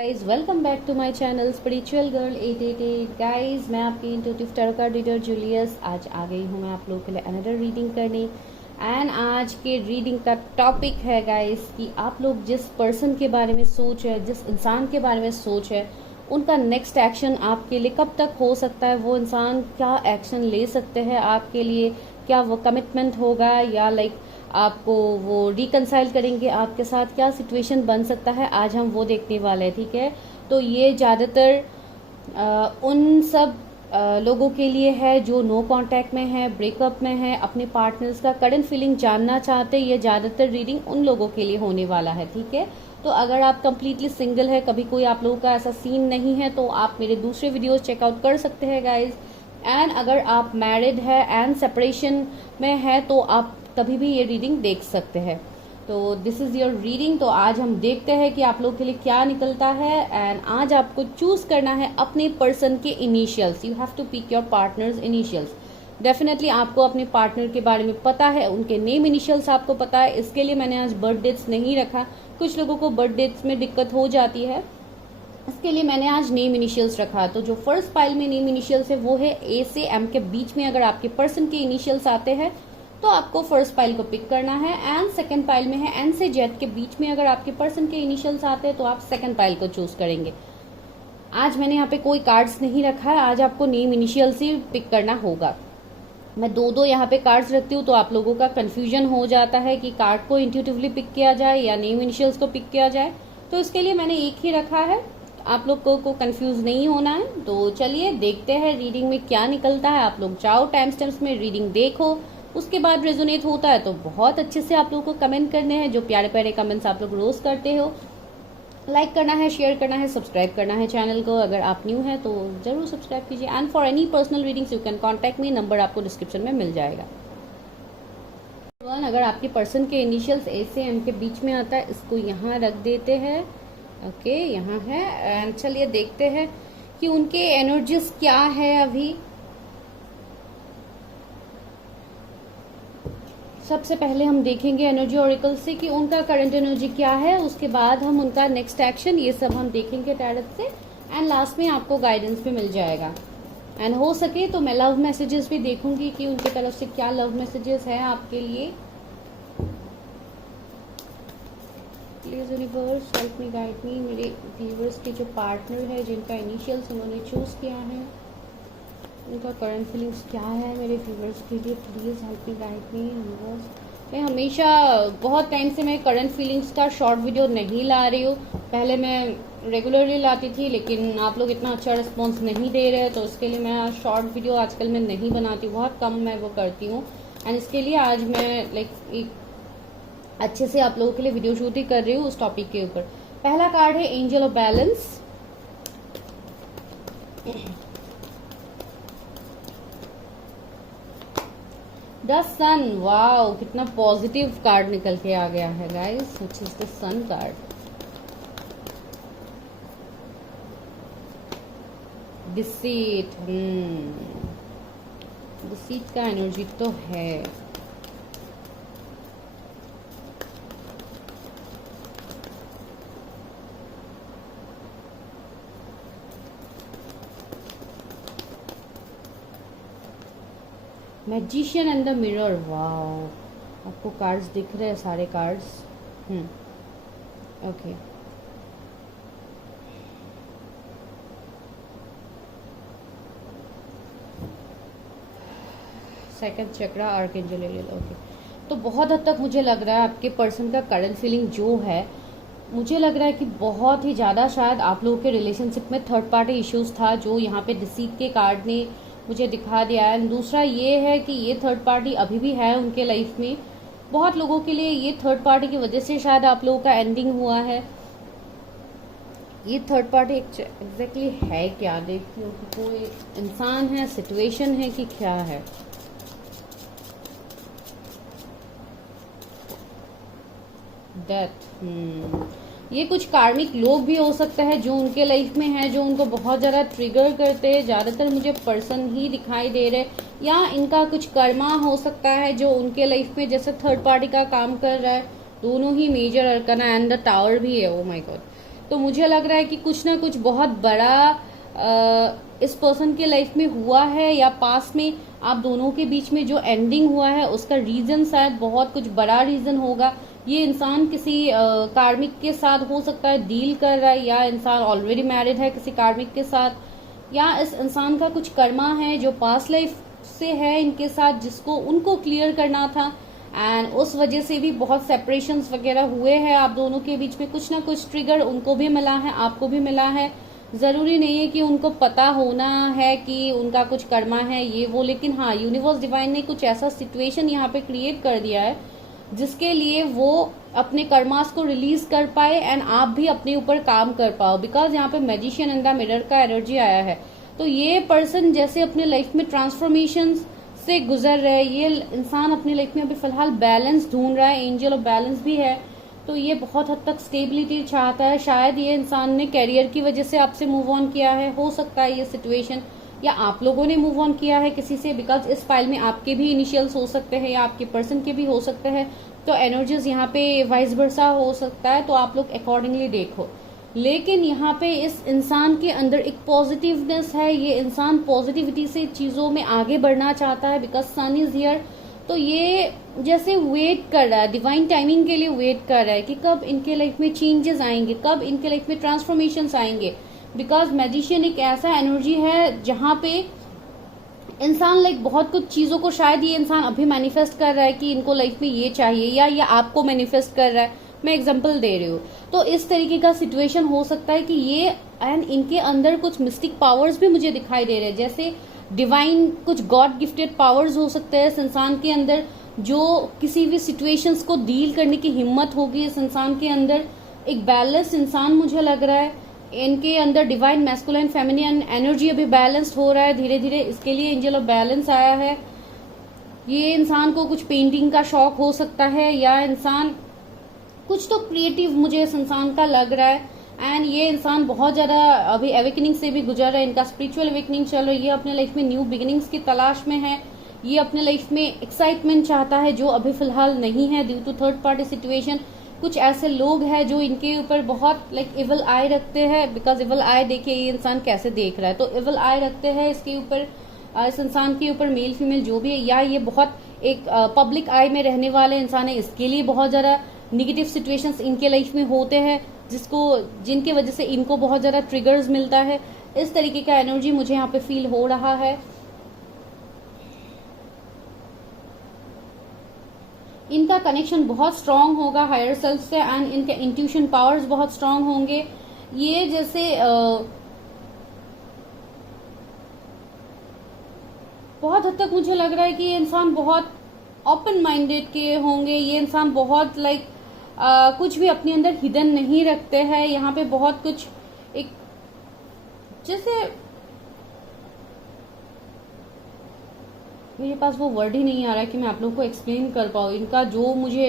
Guys welcome back to my channel spiritual girl 888। Guys मैं आपकी intuitive tarot card reader Julius आज आ गई हूँ मैं आप लोगों के लिए अनदर रीडिंग करने। एंड आज के रीडिंग का टॉपिक है गाइज कि आप लोग जिस पर्सन के बारे में सोच है, जिस इंसान के बारे में सोच है, उनका नेक्स्ट एक्शन आपके लिए कब तक हो सकता है, वो इंसान क्या एक्शन ले सकते हैं आपके लिए, क्या वो कमिटमेंट होगा या आपको वो रिकनसाइल करेंगे आपके साथ, क्या सिचुएशन बन सकता है, आज हम वो देखने वाले हैं। ठीक है, तो ये ज़्यादातर उन सब लोगों के लिए है जो नो कांटेक्ट में है, ब्रेकअप में है, अपने पार्टनर्स का करंट फीलिंग जानना चाहते हैं। ये ज़्यादातर रीडिंग उन लोगों के लिए होने वाला है। ठीक है, तो अगर आप कंप्लीटली सिंगल है, कभी कोई आप लोगों का ऐसा सीन नहीं है, तो आप मेरे दूसरे वीडियोस चेकआउट कर सकते हैं गाइज। एंड अगर आप मैरिड है एंड सेपरेशन में है तो आप कभी भी ये रीडिंग देख सकते हैं। तो दिस इज योर रीडिंग। तो आज हम देखते हैं कि आप लोग के लिए क्या निकलता है। एंड आज आपको चूज करना है अपने पर्सन के initials. You have to pick your partner's initials. Definitely आपको अपने पार्टनर के बारे में पता है, उनके नेम इनिशियल्स आपको पता है। इसके लिए मैंने आज बर्थ डेट्स नहीं रखा, कुछ लोगों को बर्थ डेट्स में दिक्कत हो जाती है, इसके लिए मैंने आज नेम इनिशियल्स रखा। तो जो फर्स्ट पाइल में नेम इनिशियल्स है वो है ए से एम के बीच में अगर आपके पर्सन के इनिशियल्स आते हैं तो आपको फर्स्ट पाइल को पिक करना है। एंड सेकंड पाइल में है एन से जेड के बीच में अगर आपके पर्सन के इनिशियल्स आते हैं तो आप सेकंड पाइल को चूज करेंगे। आज मैंने यहाँ पे कोई कार्ड्स नहीं रखा है, आज आपको नेम इनिशियल्स ही पिक करना होगा। मैं दो दो यहाँ पे कार्ड्स रखती हूँ तो आप लोगों का कंफ्यूजन हो जाता है कि कार्ड को इंट्यूटिवली पिक किया जाए या नेम इनिशियल्स को पिक किया जाए, तो इसके लिए मैंने एक ही रखा है, आप लोग को कंफ्यूज नहीं होना है। तो चलिए देखते हैं रीडिंग में क्या निकलता है। आप लोग जाओ टाइम स्टैम्प्स में, रीडिंग देखो, उसके बाद रेजोनेट होता है तो बहुत अच्छे से आप लोगों को कमेंट करने हैं। जो प्यारे प्यारे कमेंट्स आप लोग रोज करते हो, लाइक करना है, शेयर करना है, सब्सक्राइब करना है चैनल को। अगर आप न्यू है तो जरूर सब्सक्राइब कीजिए। And for any personal readings you can contact me, number आपको डिस्क्रिप्शन में मिल जाएगा। अगर आपके पर्सन के इनिशियल्स ए से एम के बीच में आता है, इसको यहाँ रख देते हैं। ओके, यहाँ है। एंड चलिए देखते हैं कि उनके एनर्जीज क्या है अभी। सबसे पहले हम देखेंगे एनर्जी ऑरिकल से कि उनका करंट एनर्जी क्या है, उसके बाद हम उनका नेक्स्ट एक्शन, ये सब हम देखेंगे टैरट से। एंड लास्ट में आपको गाइडेंस भी मिल जाएगा। एंड हो सके तो मैं लव मैसेजेस भी देखूंगी कि उनकी तरफ से क्या लव मैसेजेस है आपके लिए। Please universe help me, guide मी। मेरे व्यूवर्स के जो पार्टनर है, जिनका इनिशियल्स उन्होंने चूज किया है, उनका करंट फीलिंग्स क्या है मेरे व्यूवर्स के लिए। Please help me, guide me universe. मैं हमेशा बहुत टाइम से मैं करंट फीलिंग्स का शॉर्ट वीडियो नहीं ला रही हूँ। पहले मैं रेगुलरली लाती थी लेकिन आप लोग इतना अच्छा रिस्पॉन्स नहीं दे रहे, तो इसके लिए मैं शॉर्ट वीडियो आजकल मैं नहीं बनाती हूँ, बहुत कम मैं वो करती हूँ। एंड इसके लिए आज मैं एक अच्छे से आप लोगों के लिए वीडियो शूट ही कर रही हूँ उस टॉपिक के ऊपर। पहला कार्ड है angel of balance. The sun. Wow, कितना पॉजिटिव कार्ड निकल के आ गया है guys, which is the sun card. Deceit. Deceit का एनर्जी तो है। Magician and the mirror. Wow, आपको कार्ड्स दिख रहे हैं, सारे cards. Okay, second chakra, archangel Ariel. Okay, तो बहुत हद तक मुझे लग रहा है आपके पर्सन का करंट फीलिंग जो है, मुझे लग रहा है कि बहुत ही ज़्यादा शायद आप लोगों के रिलेशनशिप में थर्ड पार्टी इश्यूज था, जो यहाँ पे डिसीट के कार्ड ने मुझे दिखा दिया है। दूसरा ये है कि ये थर्ड पार्टी अभी भी है उनके लाइफ में। बहुत लोगों के लिए ये थर्ड पार्टी की वजह से शायद आप लोगों का एंडिंग हुआ है। ये थर्ड पार्टी एग्जैक्टली है क्या, देखती हूँ कि कोई इंसान है, सिचुएशन है कि क्या है। डेथ। ये कुछ कार्मिक लोग भी हो सकता है जो उनके लाइफ में है, जो उनको बहुत ज्यादा ट्रिगर करते हैं। ज्यादातर मुझे पर्सन ही दिखाई दे रहे, या इनका कुछ कर्मा हो सकता है जो उनके लाइफ में जैसे थर्ड पार्टी का काम कर रहा है। दोनों ही major arcana and the tower भी है। ओ माय गॉड, तो मुझे लग रहा है कि कुछ ना कुछ बहुत बड़ा इस पर्सन के लाइफ में हुआ है, या पास में आप दोनों के बीच में जो एंडिंग हुआ है उसका रीजन शायद बहुत कुछ बड़ा रीजन होगा। ये इंसान किसी कार्मिक के साथ हो सकता है डील कर रहा है, या इंसान ऑलरेडी मैरिड है किसी कार्मिक के साथ, या इस इंसान का कुछ कर्मा है जो पास्ट लाइफ से है इनके साथ, जिसको उनको क्लियर करना था। एंड उस वजह से भी बहुत सेपरेशंस वगैरह हुए हैं आप दोनों के बीच में। कुछ ना कुछ ट्रिगर उनको भी मिला है, आपको भी मिला है। जरूरी नहीं है कि उनको पता होना है कि उनका कुछ कर्मा है ये वो, लेकिन हाँ, यूनिवर्स डिवाइन ने कुछ ऐसा सिचुएशन यहाँ पे क्रिएट कर दिया है जिसके लिए वो अपने कर्मास को रिलीज कर पाए एंड आप भी अपने ऊपर काम कर पाओ। बिकॉज यहाँ पे मैजिशियन इन द मिरर का एनर्जी आया है। तो ये पर्सन जैसे अपने लाइफ में ट्रांसफॉर्मेशन से गुजर रहे हैं, ये इंसान अपनी लाइफ में अभी फिलहाल बैलेंस ढूंढ रहा है, एंजल ऑफ बैलेंस भी है। तो ये बहुत हद तक स्टेबिलिटी चाहता है। शायद ये इंसान ने कैरियर की वजह से आपसे मूव ऑन किया है, हो सकता है ये सिचुएशन, या आप लोगों ने मूव ऑन किया है किसी से। बिकॉज इस फाइल में आपके भी इनिशियल्स हो सकते हैं या आपके पर्सन के भी हो सकते हैं। तो एनर्जीज यहाँ पे वाइस वर्सा हो सकता है, तो आप लोग अकॉर्डिंगली देखो। लेकिन यहाँ पे इस इंसान के अंदर एक पॉजिटिवनेस है, ये इंसान पॉजिटिविटी से चीजों में आगे बढ़ना चाहता है। बिकॉज सन इज हियर, तो ये जैसे वेट कर रहा है, डिवाइन टाइमिंग के लिए वेट कर रहा है कि कब इनके लाइफ में चेंजेस आएंगे, कब इनके लाइफ में ट्रांसफॉर्मेशंस आएंगे। बिकॉज मैजिशियन एक ऐसा एनर्जी है जहां पे इंसान लाइक बहुत कुछ चीजों को शायद ये इंसान अभी मैनिफेस्ट कर रहा है कि इनको लाइफ में ये चाहिए, या ये आपको मैनिफेस्ट कर रहा है। मैं एग्जांपल दे रही हूँ। तो इस तरीके का सिचुएशन हो सकता है कि ये एंड इनके अंदर कुछ मिस्टिक पावर्स भी मुझे दिखाई दे रहे हैं, जैसे डिवाइन कुछ गॉड गिफ्टेड पावर्स हो सकते हैं इस इंसान के अंदर, जो किसी भी सिचुएशंस को डील करने की हिम्मत होगी इस इंसान के अंदर। एक बैलेंस इंसान मुझे लग रहा है, इनके अंदर डिवाइन मैस्कुलाइन फेमिनिन एनर्जी अभी बैलेंस्ड हो रहा है धीरे धीरे, इसके लिए एंजल ऑफ बैलेंस आया है। ये इंसान को कुछ पेंटिंग का शौक हो सकता है, या इंसान कुछ तो क्रिएटिव मुझे इस इंसान का लग रहा है। एंड ये इंसान बहुत ज्यादा अभी अवेकनिंग से भी गुजर रहा है, इनका स्पिरिचुअल अवेकनिंग चल रही है, ये अपने लाइफ में न्यू बिगिनिंग्स की तलाश में है। ये अपने लाइफ में एक्साइटमेंट चाहता है जो अभी फिलहाल नहीं है due to third party situation. कुछ ऐसे लोग हैं जो इनके ऊपर बहुत लाइक इवल आई रखते हैं। बिकॉज इवल आई देखिए ये इंसान कैसे देख रहा है, तो इवल आई रखते हैं इसके ऊपर, इस इंसान के ऊपर, मेल फीमेल जो भी है, या ये बहुत एक पब्लिक आई में रहने वाले इंसान है, इसके लिए बहुत ज्यादा निगेटिव सिचुएशंस इनके लाइफ में होते हैं जिनके वजह से इनको बहुत ज्यादा ट्रिगर्स मिलता है। इस तरीके का एनर्जी मुझे यहाँ पे फील हो रहा है। इनका कनेक्शन बहुत स्ट्रांग होगा हायर सेल्फ से, एंड इनके इंट्यूशन पावर्स बहुत स्ट्रांग होंगे। ये जैसे बहुत हद तक मुझे लग रहा है कि ये इंसान बहुत ओपन माइंडेड के होंगे। ये इंसान बहुत लाइक कुछ भी अपने अंदर हिडन नहीं रखते हैं। यहाँ पे बहुत कुछ एक जैसे मेरे पास वो वर्ड ही नहीं आ रहा है कि मैं आप लोगों को एक्सप्लेन कर पाऊँ। इनका जो मुझे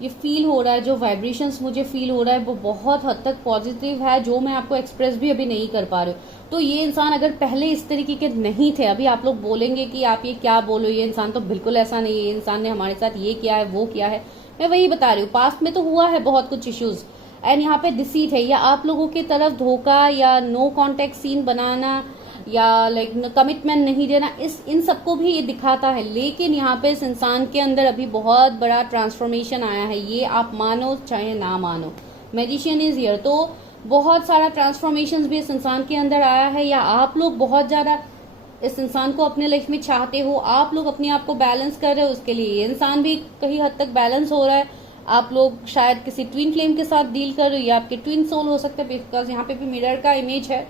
ये फील हो रहा है, जो वाइब्रेशंस मुझे फील हो रहा है, वो बहुत हद तक पॉजिटिव है, जो मैं आपको एक्सप्रेस भी अभी नहीं कर पा रही हूँ। तो ये इंसान अगर पहले इस तरीके के नहीं थे, अभी आप लोग बोलेंगे कि आप ये क्या बोलो, ये इंसान तो बिल्कुल ऐसा नहीं है, ये इंसान ने हमारे साथ ये किया है वो किया है। मैं वही बता रही हूँ, पास्ट में तो हुआ है बहुत कुछ इश्यूज, एंड यहाँ पे डिसीट है, या आप लोगों की तरफ धोखा या नो कॉन्टेक्ट सीन बनाना या लाइक कमिटमेंट नहीं देना, इन सबको भी ये दिखाता है। लेकिन यहाँ पे इस इंसान के अंदर अभी बहुत बड़ा ट्रांसफॉर्मेशन आया है, ये आप मानो चाहे ना मानो। मैजिशियन इज हियर, तो बहुत सारा ट्रांसफॉर्मेशन भी इस इंसान के अंदर आया है, या आप लोग बहुत ज्यादा इस इंसान को अपने लाइफ में चाहते हो, आप लोग अपने आप को बैलेंस कर रहे हो, उसके लिए ये इंसान भी कहीं हद तक बैलेंस हो रहा है। आप लोग शायद किसी ट्विन फ्लेम के साथ डील कर रहे हो, या आपके ट्विन सोल हो सकते हैं, बिकॉज यहाँ पे भी मिरर का इमेज है,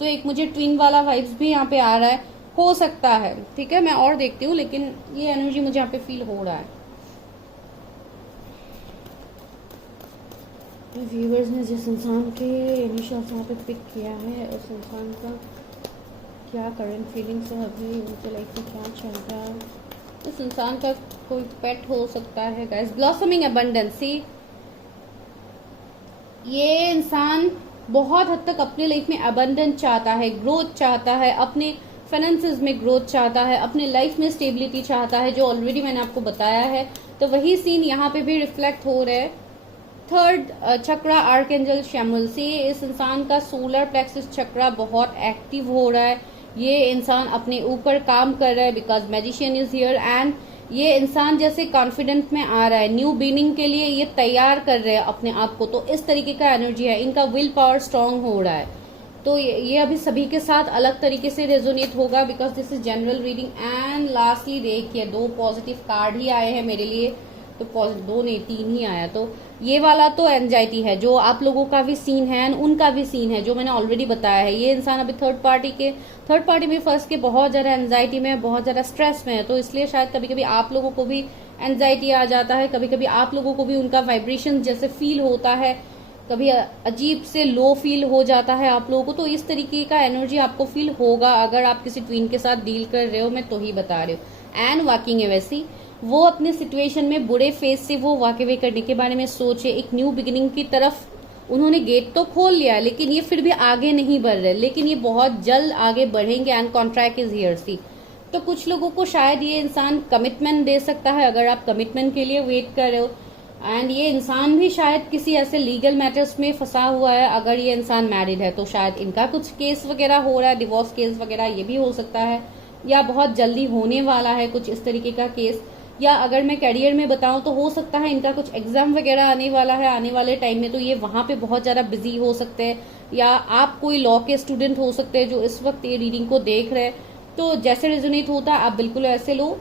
तो एक मुझे ट्विन वाला वाइब्स भी यहाँ पे आ रहा है, हो सकता है। ठीक है, मैं और देखती हूँ, लेकिन ये एनर्जी मुझे यहाँ पे फील हो रहा है। व्यूअर्स ने जिस इंसान के इनिशियल्स यहाँ पे पिक किया है, उस इंसान का क्या करंट फीलिंग्स है, अभी उनके लाइफ में क्या चल रहा है। इस इंसान का कोई पेट हो सकता है गाइस। ब्लॉसमिंग अबंडेंसी, ये इंसान बहुत हद तक अपने लाइफ में अबंडेंस चाहता है, ग्रोथ चाहता है, अपने फाइनेंसेस में ग्रोथ चाहता है, अपने लाइफ में स्टेबिलिटी चाहता है, जो ऑलरेडी मैंने आपको बताया है। तो वही सीन यहाँ पे भी रिफ्लेक्ट हो रहा है। थर्ड चक्रा आर्कएंजल शैमुएल से इस इंसान का सोलर प्लेक्सस चक्रा बहुत एक्टिव हो रहा है। ये इंसान अपने ऊपर काम कर रहा है because magician is here and ये इंसान जैसे कॉन्फिडेंट में आ रहा है, न्यू बिगिनिंग के लिए ये तैयार कर रहे हैं अपने आप को। तो इस तरीके का एनर्जी है, इनका विल पावर स्ट्रांग हो रहा है। तो ये अभी सभी के साथ अलग तरीके से रेजोनेट होगा because this is general reading. And lastly देखिए 2 पॉजिटिव कार्ड ही आए हैं मेरे लिए, तो 2 नहीं 3 ही आया। तो ये वाला तो एंजाइटी है, जो आप लोगों का भी सीन है एंड उनका भी सीन है, जो मैंने ऑलरेडी बताया है। ये इंसान अभी थर्ड पार्टी में फंस के बहुत ज्यादा एंजाइटी में, बहुत ज्यादा स्ट्रेस में है। तो इसलिए शायद कभी कभी आप लोगों को भी एंजाइटी आ जाता है, कभी कभी आप लोगों को भी उनका वाइब्रेशन जैसे फील होता है, कभी अजीब से लो फील हो जाता है आप लोगों को। तो इस तरीके का एनर्जी आपको फील होगा अगर आप किसी ट्विन के साथ डील कर रहे हो, मैं तो ही बता रही हूँ। एंड वाकिंग है वैसी, वो अपने सिचुएशन में बुरे फेज से वो वॉक अवे करने के बारे में सोचे, एक न्यू बिगिनिंग की तरफ उन्होंने गेट तो खोल लिया, लेकिन ये फिर भी आगे नहीं बढ़ रहे, लेकिन ये बहुत जल्द आगे बढ़ेंगे एंड कॉन्ट्रैक्ट इज हियर सी। तो कुछ लोगों को शायद ये इंसान कमिटमेंट दे सकता है अगर आप कमिटमेंट के लिए वेट कर रहे हो। एंड ये इंसान भी शायद किसी ऐसे लीगल मैटर्स में फंसा हुआ है। अगर ये इंसान मैरिड है तो शायद इनका कुछ केस वगैरह हो रहा है, डिवोर्स केस वगैरह, ये भी हो सकता है, या बहुत जल्दी होने वाला है कुछ इस तरीके का केस। या अगर मैं करियर में बताऊं तो हो सकता है इनका कुछ एग्जाम वगैरह आने वाला है आने वाले टाइम में, तो ये वहां पे बहुत ज्यादा बिजी हो सकते हैं। या आप कोई लॉ के स्टूडेंट हो सकते हैं जो इस वक्त ये रीडिंग को देख रहे हैं। तो जैसे रेजोनेट होता है आप बिल्कुल ऐसे लो।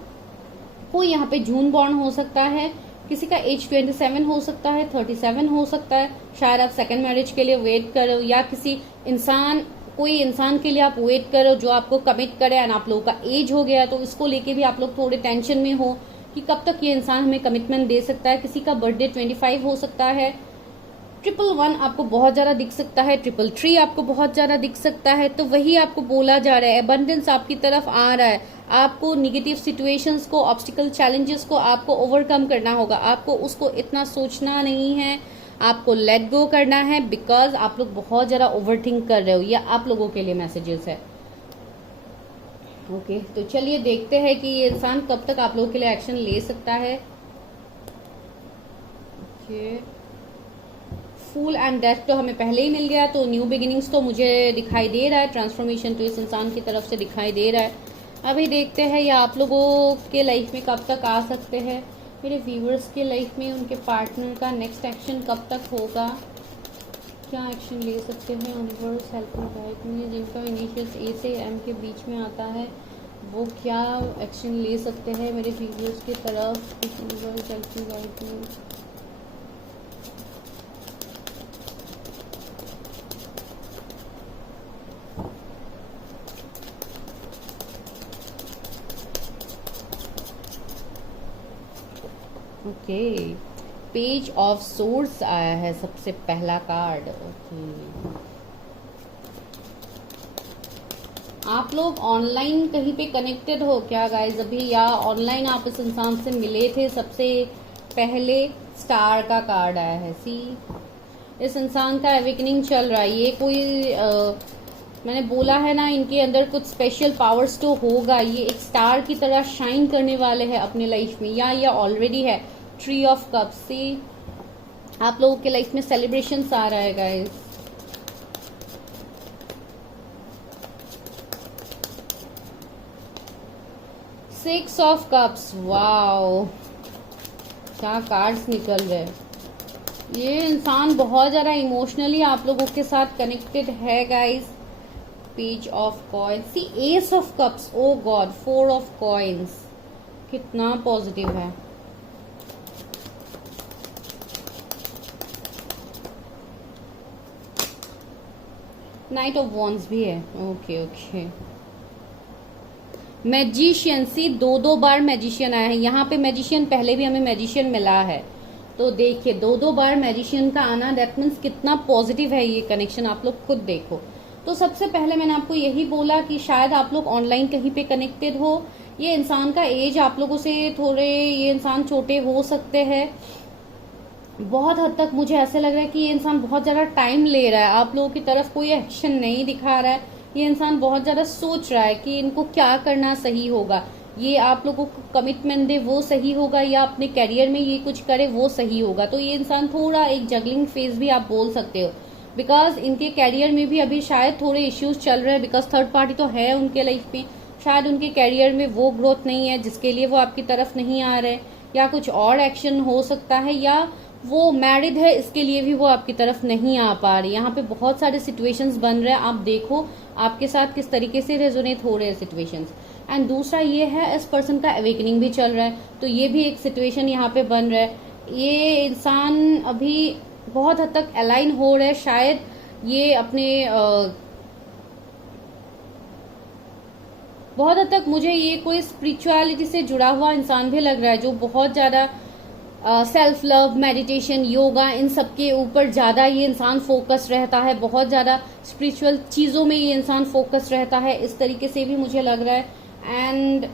कोई यहाँ पे जून बॉर्न हो सकता है, किसी का एज 27 हो सकता है, 37 हो सकता है, शायद आप सेकंड मैरिज के लिए वेट करो, या किसी कोई इंसान के लिए आप वेट करो जो आपको कमिट करे एंड आप लोगों का एज हो गया, तो इसको लेके भी आप लोग थोड़े टेंशन में हो कि कब तक ये इंसान हमें कमिटमेंट दे सकता है। किसी का बर्थडे 25 हो सकता है, 111 आपको बहुत ज्यादा दिख सकता है, 333 आपको बहुत ज्यादा दिख सकता है। तो वही आपको बोला जा रहा है, एबंडेंस आपकी तरफ आ रहा है। आपको निगेटिव सिचुएशंस को, ऑब्स्टिकल चैलेंजेस को आपको ओवरकम करना होगा। आपको उसको इतना सोचना नहीं है, आपको लेट गो करना है बिकॉज आप लोग बहुत ज्यादा ओवरथिंक कर रहे हो। ये आप लोगों के लिए मैसेजेस है। ओके तो चलिए देखते हैं कि ये इंसान कब तक आप लोगों के लिए एक्शन ले सकता है। ओके फूल एंड डेथ तो हमें पहले ही मिल गया, तो न्यू बिगिनिंग्स तो मुझे दिखाई दे रहा है, ट्रांसफॉर्मेशन तो इस इंसान की तरफ से दिखाई दे रहा है। अभी देखते हैं ये आप लोगों के लाइफ में कब तक आ सकते हैं, मेरे व्यूअर्स के लाइफ में उनके पार्टनर का नेक्स्ट एक्शन कब तक होगा, क्या एक्शन ले सकते हैं। यूनिवर्स हेल्प एंड गाइड में जिनका इनिशियल्स ए से एम के बीच में आता है वो क्या एक्शन ले सकते हैं मेरे व्यूअर्स की तरफ। यूनिवर्स हेल्प एंड गाइड में ओके पेज ऑफ सोर्स आया है सबसे पहला कार्ड। ओके आप लोग ऑनलाइन कहीं पे कनेक्टेड हो क्या गाइज अभी, या ऑनलाइन आप इस इंसान से मिले थे। सबसे पहले स्टार का कार्ड आया है। सी इस इंसान का एवेकनिंग चल रहा है। ये कोई मैंने बोला है ना, इनके अंदर कुछ स्पेशल पावर्स तो होगा। ये एक स्टार की तरह शाइन करने वाले हैं अपने लाइफ में, या ये ऑलरेडी है। ट्री ऑफ कप्स से आप लोगों के लाइफ में सेलिब्रेशंस आ रहा है guys. Six of cups, wow क्या कार्ड्स निकल रहे। ये इंसान बहुत ज्यादा इमोशनली आप लोगों के साथ कनेक्टेड है गाइस। पेज ऑफ कॉइन्स, सी एस of cups, oh god, 4 of coins, कितना पॉजिटिव है। नाइट ऑफ वॉन्ड्स भी है। ओके ओके मैजिशियन, सी 2 बार मैजिशियन आया है यहाँ पे। मैजिशियन पहले भी हमें मैजिशियन मिला है, तो देखिए 2 बार मैजिशियन का आना, दैट मीन्स कितना पॉजिटिव है ये कनेक्शन, आप लोग खुद देखो। तो सबसे पहले मैंने आपको यही बोला कि शायद आप लोग ऑनलाइन कहीं पे कनेक्टेड हो। ये इंसान का एज आप लोगों से थोड़े, ये इंसान छोटे हो सकते हैं। बहुत हद तक मुझे ऐसे लग रहा है कि ये इंसान बहुत ज्यादा टाइम ले रहा है, आप लोगों की तरफ कोई एक्शन नहीं दिखा रहा है। ये इंसान बहुत ज्यादा सोच रहा है कि इनको क्या करना सही होगा। ये आप लोगों को कमिटमेंट दे वो सही होगा, या अपने करियर में ये कुछ करे वो सही होगा। तो ये इंसान थोड़ा एक जगलिंग फेज भी आप बोल सकते हो, बिकॉज इनके करियर में भी अभी शायद थोड़े इश्यूज चल रहे हैं, बिकॉज थर्ड पार्टी तो है उनके लाइफ में, शायद उनके करियर में वो ग्रोथ नहीं है जिसके लिए वो आपकी तरफ नहीं आ रहे, या कुछ और एक्शन हो सकता है, या वो मैरिड है इसके लिए भी वो आपकी तरफ नहीं आ पा रही। यहाँ पे बहुत सारे सिचुएशंस बन रहे हैं, आप देखो आपके साथ किस तरीके से रेजोनेट हो रहे हैं सिचुएशंस। एंड दूसरा ये है, इस पर्सन का अवेकनिंग भी चल रहा है, तो ये भी एक सिचुएशन यहाँ पे बन रहा है। ये इंसान अभी बहुत हद तक अलाइन हो रहा है, शायद ये अपने बहुत हद तक मुझे ये कोई स्पिरिचुअलिटी से जुड़ा हुआ इंसान भी लग रहा है, जो बहुत ज्यादा सेल्फ लव, मेडिटेशन, योगा, इन सब के ऊपर ज्यादा ये इंसान फोकस रहता है, बहुत ज्यादा स्पिरिचुअल चीजों में ये इंसान फोकस रहता है, इस तरीके से भी मुझे लग रहा है। एंड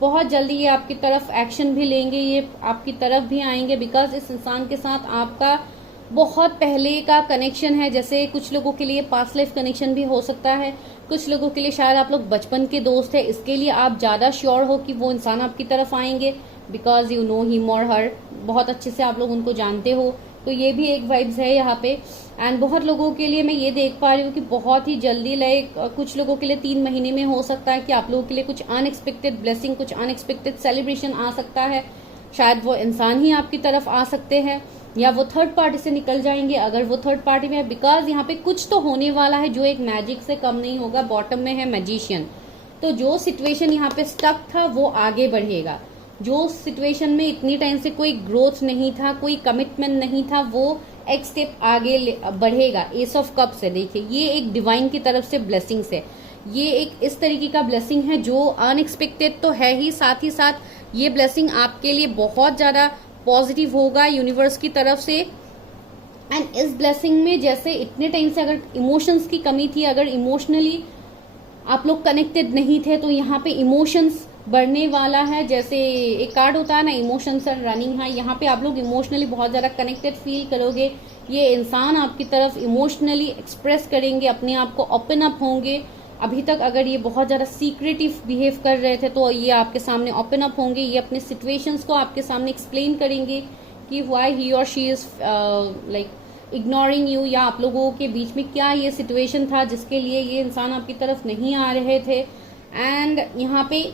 बहुत जल्दी ये आपकी तरफ एक्शन भी लेंगे, ये आपकी तरफ भी आएंगे, बिकॉज इस इंसान के साथ आपका बहुत पहले का कनेक्शन है। जैसे कुछ लोगों के लिए पास्ट लाइफ कनेक्शन भी हो सकता है, कुछ लोगों के लिए शायद आप लोग बचपन के दोस्त है, इसके लिए आप ज्यादा श्योर हो कि वो इंसान आपकी तरफ आएंगे, बिकॉज यू नो हिम और हर, बहुत अच्छे से आप लोग उनको जानते हो। तो ये भी एक वाइब्स है यहाँ पे। एंड बहुत लोगों के लिए मैं ये देख पा रही हूँ कि बहुत ही जल्दी, लाइक कुछ लोगों के लिए 3 महीने में हो सकता है कि आप लोगों के लिए कुछ अनएक्सपेक्टेड ब्लेसिंग, कुछ अनएक्सपेक्टेड सेलिब्रेशन आ सकता है। शायद वो इंसान ही आपकी तरफ आ सकते हैं, या वो थर्ड पार्टी से निकल जाएंगे अगर वो थर्ड पार्टी में है, बिकॉज यहाँ पे कुछ तो होने वाला है जो एक मैजिक से कम नहीं होगा। बॉटम में है मैजिशियन, तो जो सिचुएशन यहाँ पे स्टक था वो आगे बढ़ेगा, जो सिचुएशन में इतनी टाइम से कोई ग्रोथ नहीं था, कोई कमिटमेंट नहीं था, वो एक स्टेप आगे बढ़ेगा। एस ऑफ कप्स है, देखिए ये एक डिवाइन की तरफ से ब्लेसिंग्स है, ये एक इस तरीके का ब्लेसिंग है जो अनएक्सपेक्टेड तो है ही साथ ये ब्लेसिंग आपके लिए बहुत ज्यादा पॉजिटिव होगा यूनिवर्स की तरफ से। एंड इस ब्लेसिंग में जैसे इतने टाइम से अगर इमोशंस की कमी थी, अगर इमोशनली आप लोग कनेक्टेड नहीं थे, तो यहाँ पे इमोशंस बढ़ने वाला है। जैसे एक कार्ड होता है ना, इमोशंस आर रनिंग हाई, यहाँ पे आप लोग इमोशनली बहुत ज्यादा कनेक्टेड फील करोगे। ये इंसान आपकी तरफ इमोशनली एक्सप्रेस करेंगे, अपने आप को ओपन अप होंगे। अभी तक अगर ये बहुत ज्यादा सीक्रेटिव बिहेव कर रहे थे, तो ये आपके सामने ओपन अप होंगे, ये अपने सिचुएशंस को आपके सामने एक्सप्लेन करेंगे कि व्हाई ही और she is like ignoring you, या आप लोगों के बीच में क्या ये सिचुएशन था जिसके लिए ये इंसान आपकी तरफ नहीं आ रहे थे। एंड यहाँ पे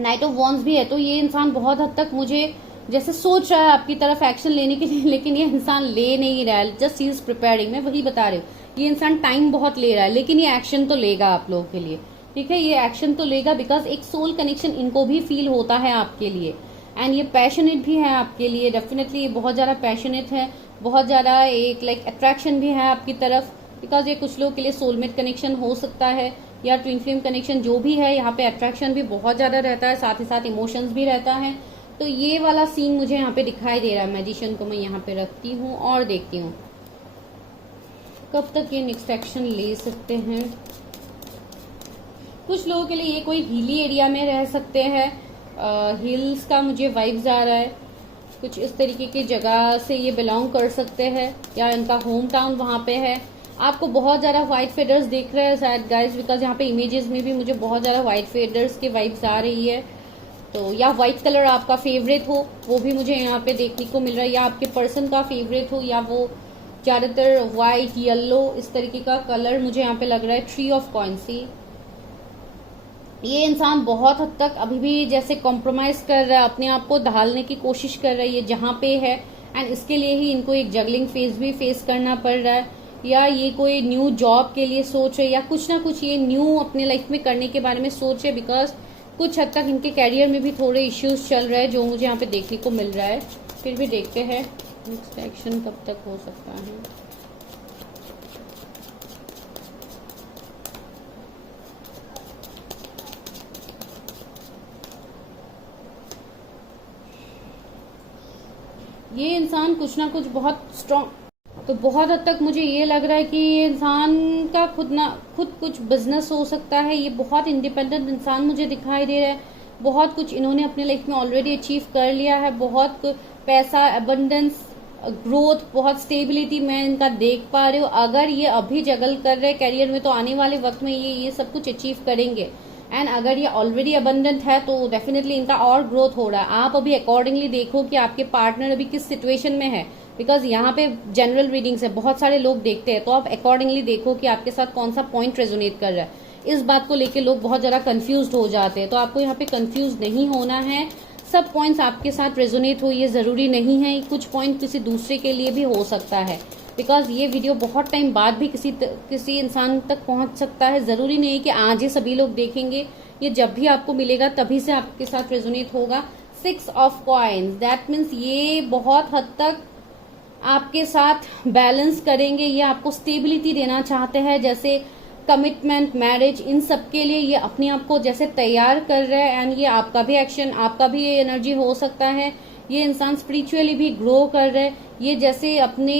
नाइट ऑफ वॉन्ड्स भी है, तो ये इंसान बहुत हद तक मुझे जैसे सोच रहा है आपकी तरफ एक्शन लेने के लिए, लेकिन ये इंसान ले नहीं रहा है, जस्ट ही इज प्रिपेयरिंग। मैं वही बता रही हूँ, ये इंसान टाइम बहुत ले रहा है, लेकिन ये एक्शन तो लेगा आप लोगों के लिए, ठीक है, ये एक्शन तो लेगा, बिकॉज एक सोल कनेक्शन इनको भी फील होता है आपके लिए। एंड ये पैशनेट भी है आपके लिए, डेफिनेटली ये बहुत ज्यादा पैशनेट है, बहुत ज्यादा एक लाइक अट्रैक्शन भी है आपकी तरफ, बिकॉज ये कुछ लोगों के लिए सोलमेट कनेक्शन हो सकता है, या ट्विन फ्लेम कनेक्शन, जो भी है यहाँ पे अट्रैक्शन भी बहुत ज्यादा रहता है, साथ ही साथ इमोशंस भी रहता है। तो ये वाला सीन मुझे यहाँ पे दिखाई दे रहा है। मैजिशियन को मैं यहाँ पे रखती हूँ और देखती हूँ कब तक ये नेक्स्ट एक्शन ले सकते हैं। कुछ लोगों के लिए ये कोई हिली एरिया में रह सकते हैं, हिल्स का मुझे वाइब्स आ रहा है, कुछ इस तरीके की जगह से ये बिलोंग कर सकते हैं, या इनका होम टाउन वहां पे है। आपको बहुत ज्यादा व्हाइट फेदर्स दिख रहे हैं शायद गाइस, बिकॉज यहाँ पे इमेजेस में भी मुझे बहुत ज्यादा व्हाइट फेदर्स के वाइब्स आ रही है। तो या व्हाइट कलर आपका फेवरेट हो, वो भी मुझे यहाँ पे देखने को मिल रहा है, या आपके पर्सन का फेवरेट हो, या वो ज्यादातर व्हाइट, येलो, इस तरीके का कलर मुझे यहाँ पे लग रहा है। ट्री ऑफ कॉइन्स, ये इंसान बहुत हद तक अभी भी जैसे कॉम्प्रोमाइज कर रहा है, अपने आप को ढालने की कोशिश कर रहा है ये जहाँ पे है, एंड इसके लिए ही इनको एक जगलिंग फेज भी फेस करना पड़ रहा है, या ये कोई न्यू जॉब के लिए सोच रहे, या कुछ ना कुछ ये न्यू अपने लाइफ में करने के बारे में सोच रहे, बिकॉज कुछ हद तक इनके कैरियर में भी थोड़े इश्यूज चल रहे हैं जो मुझे यहाँ पे देखने को मिल रहा है। फिर भी देखते हैं नेक्स्ट एक्शन कब तक हो सकता है। ये इंसान कुछ ना कुछ बहुत स्ट्रॉन्ग, तो बहुत हद तक मुझे ये लग रहा है कि ये इंसान का खुद कुछ बिजनेस हो सकता है। ये बहुत इंडिपेंडेंट इंसान मुझे दिखाई दे रहा है, बहुत कुछ इन्होंने अपने लाइफ में ऑलरेडी अचीव कर लिया है, बहुत पैसा, अबंडेंस, ग्रोथ, बहुत स्टेबिलिटी मैं इनका देख पा रही हूँ। अगर ये अभी जगल कर रहे कैरियर में, तो आने वाले वक्त में ये सब कुछ अचीव करेंगे, एंड अगर ये ऑलरेडी अबंडेंट है तो डेफिनेटली इनका और ग्रोथ हो रहा है। आप अभी अकॉर्डिंगली देखो कि आपके पार्टनर अभी किस सिचुएशन में है, बिकॉज यहाँ पे जनरल रीडिंग्स है, बहुत सारे लोग देखते हैं, तो आप अकॉर्डिंगली देखो कि आपके साथ कौन सा पॉइंट रेजोनेट कर रहा है। इस बात को लेके लोग बहुत ज्यादा कंफ्यूज हो जाते हैं, तो आपको यहाँ पे कंफ्यूज नहीं होना है। सब पॉइंट्स आपके साथ रेजोनेट हो ये जरूरी नहीं है, कुछ पॉइंट किसी दूसरे के लिए भी हो सकता है, बिकॉज ये वीडियो बहुत टाइम बाद भी किसी इंसान तक पहुंच सकता है। जरूरी नहीं है कि आज ही सभी लोग देखेंगे, ये जब भी आपको मिलेगा तभी से आपके साथ रेजोनेट होगा। 6 ऑफ कॉइन्स, दैट मीन्स ये बहुत हद तक आपके साथ बैलेंस करेंगे, ये आपको स्टेबिलिटी देना चाहते हैं, जैसे कमिटमेंट, मैरिज, इन सब के लिए ये अपने आप को जैसे तैयार कर रहे हैं। एंड ये आपका भी एक्शन, आपका भी ये एनर्जी हो सकता है। ये इंसान स्पिरिचुअली भी ग्रो कर रहे हैं, ये जैसे अपने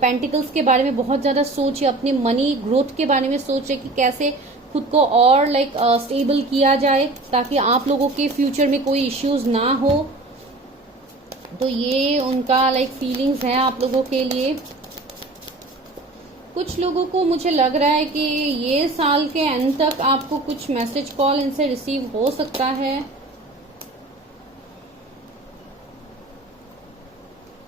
पेंटिकल्स के बारे में बहुत ज्यादा सोचे, अपने मनी ग्रोथ के बारे में सोचे कि कैसे खुद को और स्टेबल किया जाए ताकि आप लोगों के फ्यूचर में कोई इश्यूज ना हो। तो ये उनका फीलिंग्स है आप लोगों के लिए। कुछ लोगों को मुझे लग रहा है कि ये साल के एंड तक आपको कुछ मैसेज कॉल इनसे रिसीव हो सकता है।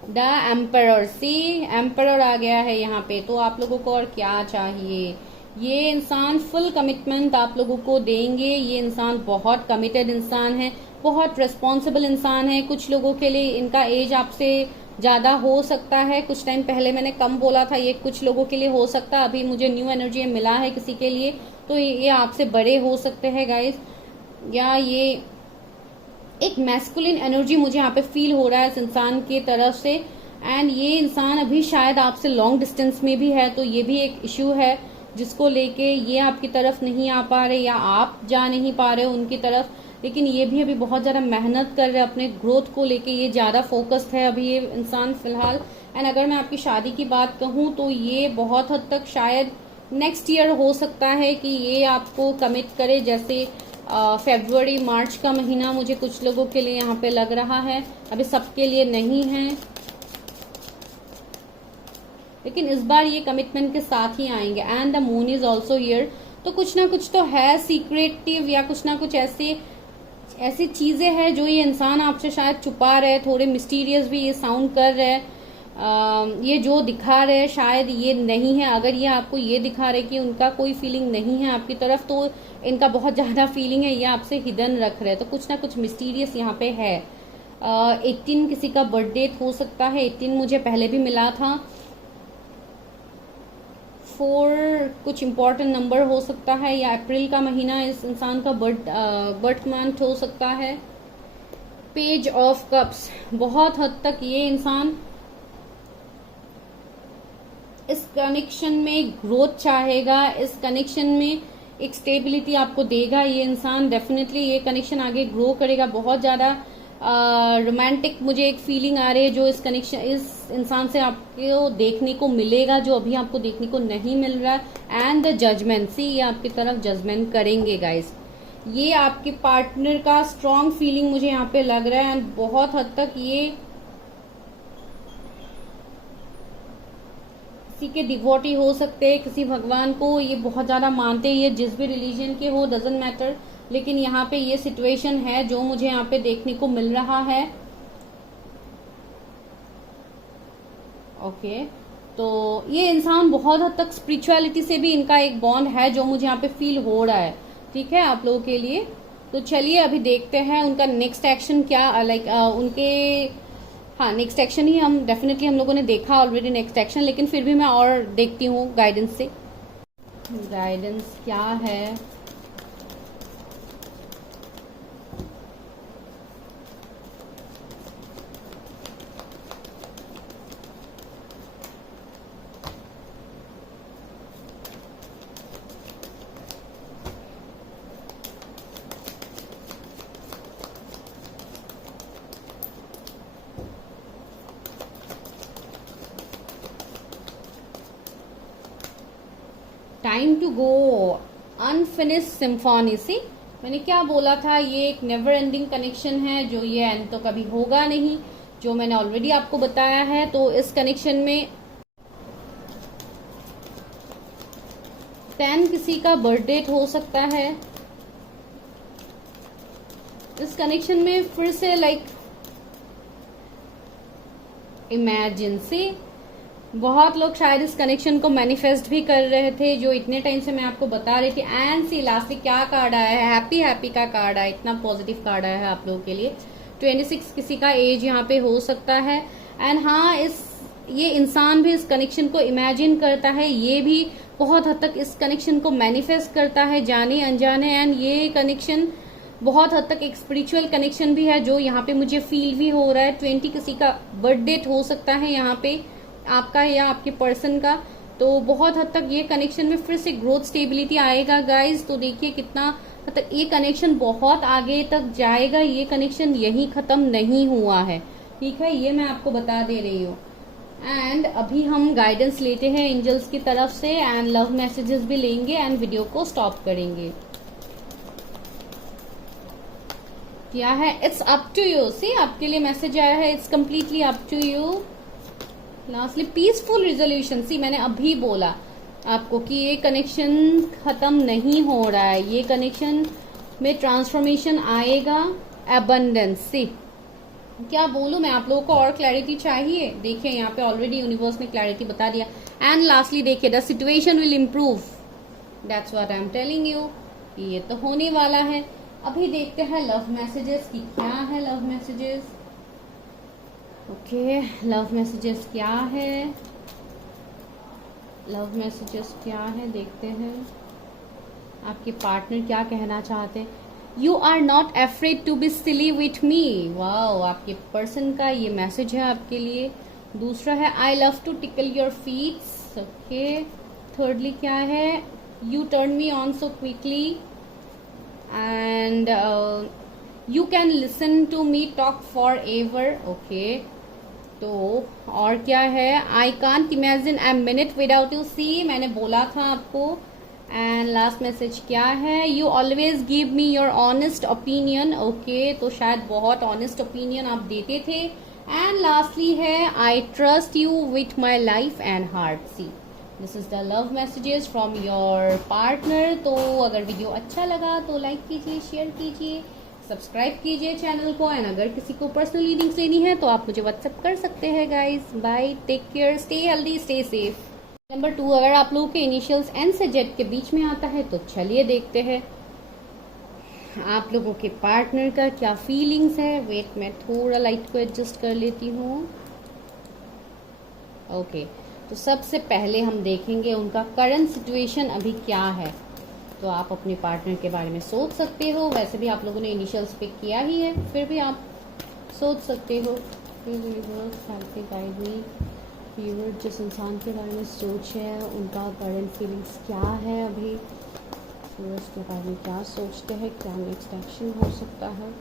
द एम्परर, सी एम्परर आ गया है यहाँ पे। तो आप लोगों को और क्या चाहिए? ये इंसान फुल कमिटमेंट आप लोगों को देंगे। ये इंसान बहुत कमिटेड इंसान है, बहुत रिस्पॉन्सिबल इंसान है। कुछ लोगों के लिए इनका एज आपसे ज्यादा हो सकता है, कुछ टाइम पहले मैंने कम बोला था, ये कुछ लोगों के लिए हो सकता है। अभी मुझे न्यू एनर्जी मिला है किसी के लिए, तो ये आपसे बड़े हो सकते हैं गाइस, या ये एक मैस्कुलिन एनर्जी मुझे यहाँ पे फील हो रहा है इस इंसान की तरफ से। एंड ये इंसान अभी शायद आपसे लॉन्ग डिस्टेंस में भी है, तो ये भी एक इश्यू है जिसको लेके ये आपकी तरफ नहीं आ पा रहे या आप जा नहीं पा रहे हो उनकी तरफ। लेकिन ये भी अभी बहुत ज्यादा मेहनत कर रहे हैं अपने ग्रोथ को लेके, ये ज्यादा फोकस्ड है अभी ये इंसान फिलहाल। एंड अगर मैं आपकी शादी की बात कहूँ तो ये बहुत हद तक शायद नेक्स्ट ईयर हो सकता है कि ये आपको कमिट करे, जैसे फरवरी मार्च का महीना मुझे कुछ लोगों के लिए यहाँ पे लग रहा है, अभी सबके लिए नहीं है, लेकिन इस बार ये कमिटमेंट के साथ ही आएंगे। And the moon is also here, तो कुछ ना कुछ तो है सीक्रेटिव, या कुछ ना कुछ ऐसी चीजें हैं जो ये इंसान आपसे शायद छुपा रहे, थोड़े मिस्टीरियस भी ये साउंड कर रहे हैं। ये जो दिखा रहे हैं शायद ये नहीं है। अगर ये आपको ये दिखा रहे कि उनका कोई फीलिंग नहीं है आपकी तरफ, तो इनका बहुत ज्यादा फीलिंग है, ये आपसे हिडन रख रहे हैं। तो कुछ ना कुछ मिस्टीरियस यहाँ पे है। 18 किसी का बर्थडे हो सकता है, 18 मुझे पहले भी मिला था। 4 कुछ इम्पोर्टेंट नंबर हो सकता है, या अप्रैल का महीना इस इंसान का बर्थ मंथ हो सकता है। पेज ऑफ कप्स, बहुत हद तक ये इंसान इस कनेक्शन में ग्रोथ चाहेगा, इस कनेक्शन में एक स्टेबिलिटी आपको देगा। ये इंसान डेफिनेटली ये कनेक्शन आगे ग्रो करेगा। बहुत ज्यादा रोमांटिक मुझे एक फीलिंग आ रही है जो इस इंसान से आपको देखने को मिलेगा, जो अभी आपको देखने को नहीं मिल रहा है। एंड द जजमेंट, सी ये आपकी तरफ जजमेंट करेंगे गाइस। ये आपके पार्टनर का स्ट्रॉन्ग फीलिंग मुझे यहाँ पे लग रहा है। एंड बहुत हद तक ये किसी के डिवोटी हो सकते हैं, किसी भगवान को ये बहुत ज्यादा मानते हैं, ये जिस भी रिलीजन के हो, डजंट मैटर। लेकिन यहाँ पे ये सिचुएशन है जो मुझे यहाँ पे देखने को मिल रहा है। ओके, तो ये इंसान बहुत हद तक स्पिरिचुअलिटी से भी इनका एक बॉन्ड है जो मुझे यहाँ पे फील हो रहा है। ठीक है आप लोगों के लिए। तो चलिए अभी देखते हैं उनका नेक्स्ट एक्शन क्या, उनके नेक्स्ट एक्शन ही हम डेफिनेटली हम लोगों ने देखा ऑलरेडी नेक्स्ट एक्शन, लेकिन फिर भी मैं और देखती हूँ गाइडेंस से। गाइडेंस क्या है? Time to go, unfinished symphony. See मैंने क्या बोला था, ये एक नेवर एंडिंग कनेक्शन है जो ये एंड तो कभी होगा नहीं, जो मैंने ऑलरेडी आपको बताया है। तो इस कनेक्शन में 10 किसी का बर्थडे हो सकता है, इस कनेक्शन में फिर से लाइक इमेजिन से बहुत लोग शायद इस कनेक्शन को मैनिफेस्ट भी कर रहे थे, जो इतने टाइम से मैं आपको बता रही थी। एंड सी लास्टली क्या कार्ड आया है, हैप्पी हैप्पी का कार्ड आया, इतना पॉजिटिव कार्ड आया है आप लोगों के लिए। 26 किसी का एज यहाँ पे हो सकता है। एंड हाँ, ये इंसान भी इस कनेक्शन को इमेजिन करता है, ये भी बहुत हद तक इस कनेक्शन को मैनिफेस्ट करता है जाने अनजाने। एंड ये कनेक्शन बहुत हद तक एक स्पिरिचुअल कनेक्शन भी है, जो यहाँ पे मुझे फील भी हो रहा है। 20 किसी का बर्थ डेट हो सकता है यहाँ पे, आपका या आपके पर्सन का। तो बहुत हद तक ये कनेक्शन में फिर से ग्रोथ स्टेबिलिटी आएगा गाइज। तो देखिए कितना हद तक ये कनेक्शन बहुत आगे तक जाएगा, ये कनेक्शन यही खत्म नहीं हुआ है, ठीक है, ये मैं आपको बता दे रही हूँ। एंड अभी हम गाइडेंस लेते हैं एंजल्स की तरफ से, एंड लव मैसेजेस भी लेंगे, एंड वीडियो को स्टॉप करेंगे। क्या है, it's up to you. See आपके लिए मैसेज आया है, it's completely up to you. Lastly peaceful resolution. See मैंने अभी बोला आपको कि ये कनेक्शन खत्म नहीं हो रहा है, ये कनेक्शन में ट्रांसफॉर्मेशन आएगा, एबंडेंस। सी क्या बोलूं मैं आप लोगों को, और क्लैरिटी चाहिए? देखिए यहाँ पे ऑलरेडी यूनिवर्स ने क्लैरिटी बता दिया। एंड लास्टली देखिए, the situation will improve, that's what I am telling you, ये तो होने वाला है। अभी देखते हैं लव मैसेजेस की क्या है। Love messages, okay, love messages क्या है, लव मैसेजेस क्या है, देखते हैं आपके पार्टनर क्या कहना चाहते हैं। You are not afraid to be silly with me. Wow, आपके पर्सन का ये मैसेज है आपके लिए। दूसरा है, I love to tickle your feets. Okay, thirdly क्या है, you turn me on so quickly, and you can listen to me talk forever. Okay, तो और क्या है, I can't imagine a minute without you. See मैंने बोला था आपको। एंड लास्ट मैसेज क्या है, you always give me your honest opinion. Okay, तो शायद बहुत ऑनेस्ट ओपिनियन आप देते थे। एंड लास्टली है, I trust you with my life and heart. See this is the love messages from your partner. तो अगर वीडियो अच्छा लगा तो लाइक कीजिए, शेयर कीजिए, सब्सक्राइब कीजिए चैनल को। एंड अगर किसी को पर्सनल रीडिंग्स लेनी है तो आप मुझे व्हाट्सएप कर सकते हैं guys. Bye, take care, stay healthy, stay safe. Number 2, अगर आप लोगों के इनिशियल्स एन से जेड के बीच में आता है तो चलिए देखते हैं आप लोगों के पार्टनर का क्या फीलिंग्स है। वेट, मैं थोड़ा लाइट को एडजस्ट कर लेती हूँ। ओके, तो सबसे पहले हम देखेंगे उनका करंट सिचुएशन अभी क्या है। तो आप अपने पार्टनर के बारे में सोच सकते हो, वैसे भी आप लोगों ने इनिशियल्स पिक किया ही है, फिर भी आप सोच सकते हो। गाइड मी, व्यूअर जिस इंसान के बारे में सोच है उनका करंट फीलिंग्स क्या है अभी, व्यूअर्स के बारे में क्या सोचते हैं, क्या नेक्स्ट एक्शन हो सकता है।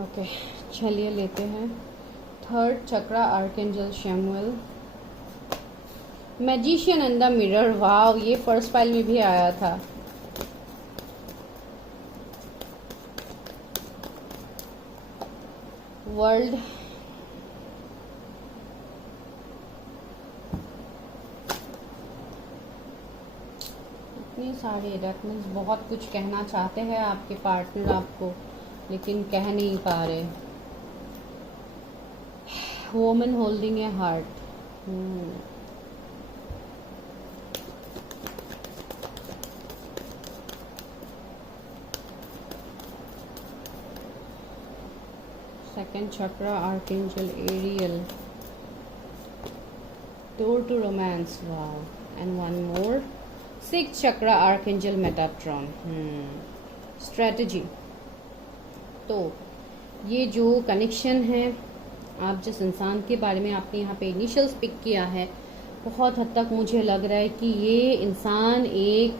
ओके, चलिए लेते हैं third chakra, archangel Chamuel, magician and the mirror. Wow, ये फर्स्ट फाइल में भी आया था। वर्ल्ड, इतने सारे, दैट मीन्स बहुत कुछ कहना चाहते हैं आपके पार्टनर आपको, लेकिन कह नहीं पा रहे। Woman holding a heart, second chakra, archangel Ariel, door to romance. Wow, and one more, sixth chakra, archangel Metatron, strategy. तो ये जो कनेक्शन है आप जिस इंसान के बारे में आपने यहाँ पे इनिशियल्स पिक किया है, बहुत हद तक मुझे लग रहा है कि ये इंसान एक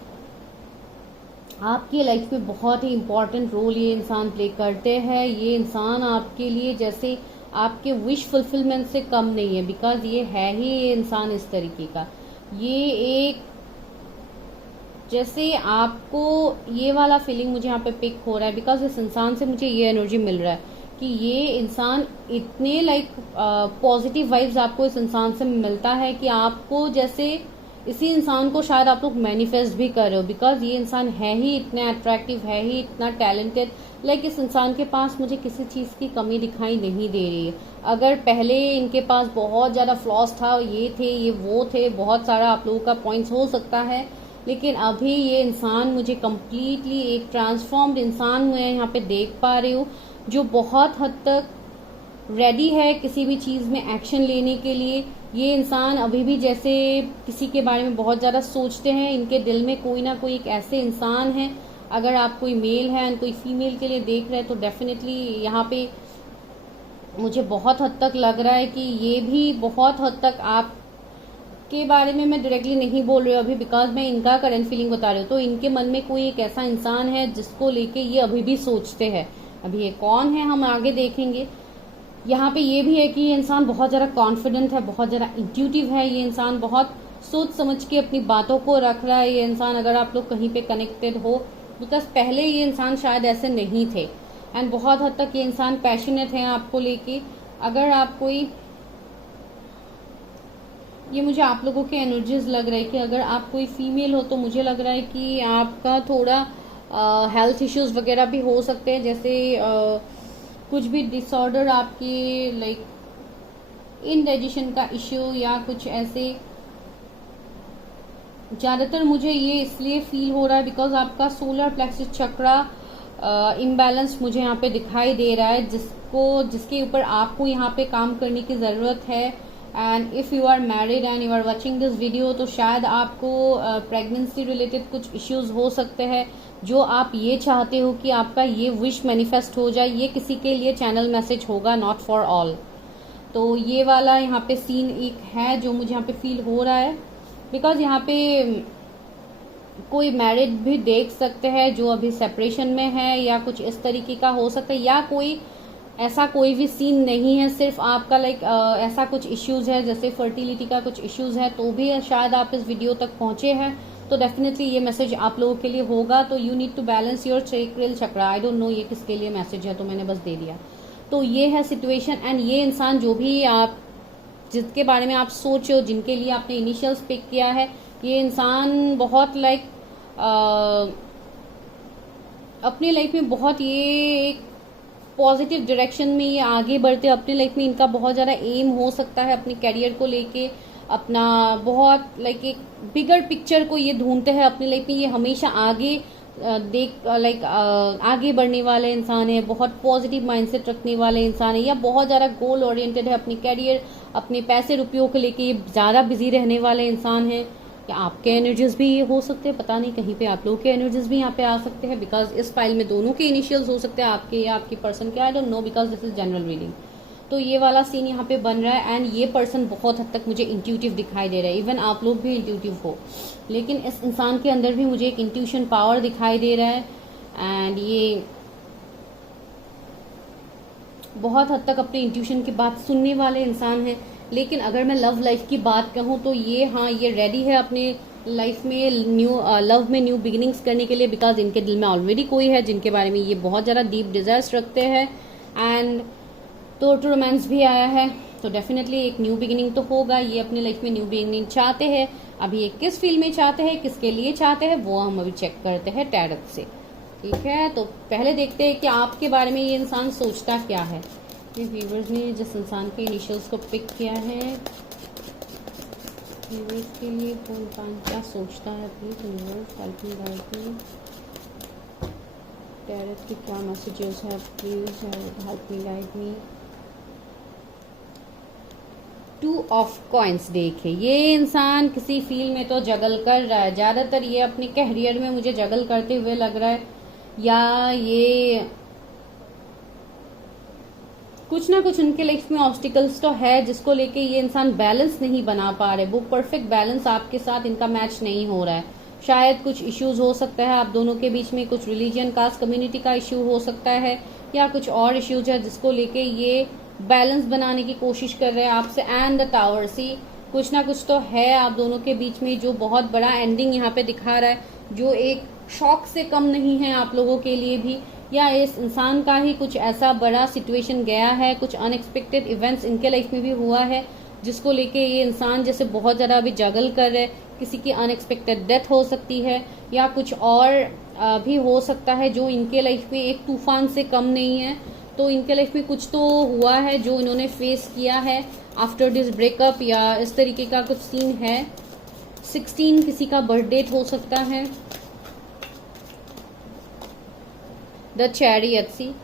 आपकी लाइफ में बहुत ही इम्पॉर्टेंट रोल ये इंसान प्ले करते हैं। ये इंसान आपके लिए जैसे आपके विश फुलफिलमेंट से कम नहीं है, बिकॉज ये है ही ये इंसान इस तरीके का। ये एक जैसे आपको ये वाला फीलिंग मुझे यहाँ पे पिक हो रहा है, बिकॉज इस इंसान से मुझे ये एनर्जी मिल रहा है कि ये इंसान इतने लाइक पॉजिटिव वाइब्स आपको इस इंसान से मिलता है कि आपको जैसे इसी इंसान को शायद आप लोग मैनिफेस्ट भी कर रहे हो, बिकॉज ये इंसान है ही इतना अट्रैक्टिव, है ही इतना टैलेंटेड। लाइक इस इंसान के पास मुझे किसी चीज़ की कमी दिखाई नहीं दे रही है। अगर पहले इनके पास बहुत ज़्यादा फ्लॉस था, ये थे, ये वो थे, बहुत सारा आप लोगों का पॉइंट्स हो सकता है, लेकिन अभी ये इंसान मुझे कम्प्लीटली एक ट्रांसफॉर्म्ड इंसान हुए यहाँ पे देख पा रही हूँ, जो बहुत हद तक रेडी है किसी भी चीज़ में एक्शन लेने के लिए। ये इंसान अभी भी जैसे किसी के बारे में बहुत ज़्यादा सोचते हैं, इनके दिल में कोई ना कोई एक ऐसे इंसान है। अगर आप कोई मेल है एंड कोई फीमेल के लिए देख रहे हैं तो डेफिनेटली यहाँ पे मुझे बहुत हद तक लग रहा है कि ये भी बहुत हद तक आप के बारे में मैं डायरेक्टली नहीं बोल रही हूँ अभी, बिकॉज मैं इनका करंट फीलिंग बता रही हूँ। तो इनके मन में कोई एक ऐसा इंसान है जिसको लेके ये अभी भी सोचते हैं। अभी ये कौन है हम आगे देखेंगे। यहाँ पे ये भी है कि ये इंसान बहुत ज़्यादा कॉन्फिडेंट है, बहुत ज़्यादा इंट्यूटिव है। ये इंसान बहुत सोच समझ के अपनी बातों को रख रहा है। ये इंसान अगर आप लोग कहीं पे कनेक्टेड हो, बिकॉज पहले ये इंसान शायद ऐसे नहीं थे, एंड बहुत हद तक ये इंसान पैशनेट है आपको लेके। अगर आप कोई ये मुझे आप लोगों के एनर्जीज लग रहा है कि अगर आप कोई फीमेल हो तो मुझे लग रहा है कि आपका थोड़ा हेल्थ इश्यूज वगैरह भी हो सकते हैं, जैसे कुछ भी डिसऑर्डर आपकी लाइक इनडाइजेशन का इश्यू या कुछ ऐसे। ज़्यादातर मुझे ये इसलिए फील हो रहा है बिकॉज आपका सोलर प्लेक्सस चक्रा इम्बैलेंस मुझे यहाँ पे दिखाई दे रहा है, जिसके ऊपर आपको यहाँ पे काम करने की ज़रूरत है। And if you are married and you are watching this video, तो शायद आपको प्रेगनेंसी रिलेटेड कुछ इश्यूज हो सकते हैं, जो आप ये चाहते हो कि आपका ये विश मैनिफेस्ट हो जाए। ये किसी के लिए चैनल मैसेज होगा, नॉट फॉर ऑल। तो ये वाला यहाँ पे सीन एक है जो मुझे यहाँ पे फील हो रहा है, बिकॉज यहाँ पे कोई मैरिड भी देख सकते हैं जो अभी सेपरेशन में है, या कुछ इस तरीके का हो सकता है, या कोई ऐसा कोई भी सीन नहीं है, सिर्फ आपका लाइक ऐसा कुछ इश्यूज है जैसे फर्टिलिटी का कुछ इश्यूज है, तो भी शायद आप इस वीडियो तक पहुंचे हैं। तो डेफिनेटली ये मैसेज आप लोगों के लिए होगा। तो you need to balance your sacral chakra. I don't know ये किसके लिए मैसेज है, तो मैंने बस दे दिया। तो ये है सिचुएशन। एंड ये इंसान जो भी आप जिसके बारे में आप सोच हो, जिनके लिए आपने इनिशियल्स पिक किया है, ये इंसान बहुत लाइक अपनी लाइफ में बहुत ये एक पॉजिटिव डायरेक्शन में ये आगे बढ़ते हैं। अपनी लाइफ में इनका बहुत ज़्यादा एम हो सकता है अपने करियर को लेके, अपना बहुत लाइक एक बिगर पिक्चर को ये ढूंढते हैं अपनी लाइफ में। ये हमेशा आगे आगे बढ़ने वाले इंसान है, बहुत पॉजिटिव माइंडसेट रखने वाले इंसान है, या बहुत ज़्यादा गोल ओरिएंटेड है। अपनी करियर, अपने पैसे रुपयों को लेके ये ज़्यादा बिजी रहने वाले इंसान है। या आपके एनर्जीज भी ये हो सकते हैं, पता नहीं, कहीं पे आप लोगों के एनर्जीज भी यहाँ पे आ सकते हैं, बिकॉज इस फाइल में दोनों के इनिशियल्स हो सकते हैं, आपके या आपकी पर्सन के। आई don't no, because this is general reading. तो ये वाला सीन यहाँ पे बन रहा है। एंड ये पर्सन बहुत हद तक मुझे इंट्यूटिव दिखाई दे रहा है। इवन आप लोग भी इंट्यूटिव हो, लेकिन इस इंसान के अंदर भी मुझे एक इंट्यूशन पावर दिखाई दे रहा है। एंड ये बहुत हद तक अपने इंट्यूशन की बात सुनने वाले इंसान है। लेकिन अगर मैं लव लाइफ की बात कहूँ तो ये ये रेडी है अपने लाइफ में लव में न्यू बिगिनिंग्स करने के लिए, बिकॉज इनके दिल में ऑलरेडी कोई है जिनके बारे में ये बहुत ज़्यादा डीप डिजायर्स रखते हैं। एंड तो रोमांस भी आया है, तो डेफिनेटली एक न्यू बिगिनिंग तो होगा। ये अपनी लाइफ में न्यू बिगिनिंग चाहते हैं। अभी ये किस फील्ड में चाहते हैं, किसके लिए चाहते हैं, वो हम अभी चेक करते हैं टैरट से। ठीक है, तो पहले देखते हैं कि आपके बारे में ये इंसान सोचता क्या है। ये व्यूवर्स ने जिस इंसान के इनिशियल्स को पिक किया है, व्यूवर्स के लिए वो इंसान क्या सोचता है, please viewers help me guide me. Tarot के क्या मैसेजेस है, please help me guide me. 2 of coins देखे, ये इंसान किसी फील्ड में तो जगल कर रहा है। ज़्यादातर ये अपने कैरियर में मुझे जगल करते हुए लग रहा है, या ये कुछ ना कुछ उनके लाइफ में ऑब्स्टिकल्स तो है जिसको लेके ये इंसान बैलेंस नहीं बना पा रहे, वो परफेक्ट बैलेंस आपके साथ इनका मैच नहीं हो रहा है। शायद कुछ इश्यूज हो सकता है आप दोनों के बीच में, कुछ रिलीजन कास्ट कम्युनिटी का इश्यू हो सकता है या कुछ और इश्यूज है जिसको लेके ये बैलेंस बनाने की कोशिश कर रहे हैं आपसे। एंड द टावर, सी कुछ ना कुछ तो है आप दोनों के बीच में जो बहुत बड़ा एंडिंग यहाँ पे दिखा रहा है, जो एक शॉक से कम नहीं है आप लोगों के लिए भी, या इस इंसान का ही कुछ ऐसा बड़ा सिचुएशन गया है, कुछ अनएक्सपेक्टेड इवेंट्स इनके लाइफ में भी हुआ है जिसको लेके ये इंसान जैसे बहुत ज़्यादा अभी जगल कर रहे। किसी की अनएक्सपेक्टेड डेथ हो सकती है या कुछ और भी हो सकता है जो इनके लाइफ में एक तूफान से कम नहीं है। तो इनके लाइफ में कुछ तो हुआ है जो इन्होंने फेस किया है आफ्टर दिस ब्रेकअप, या इस तरीके का कुछ सीन है। 16 किसी का बर्थ डेट हो सकता है। द चैरियट, सी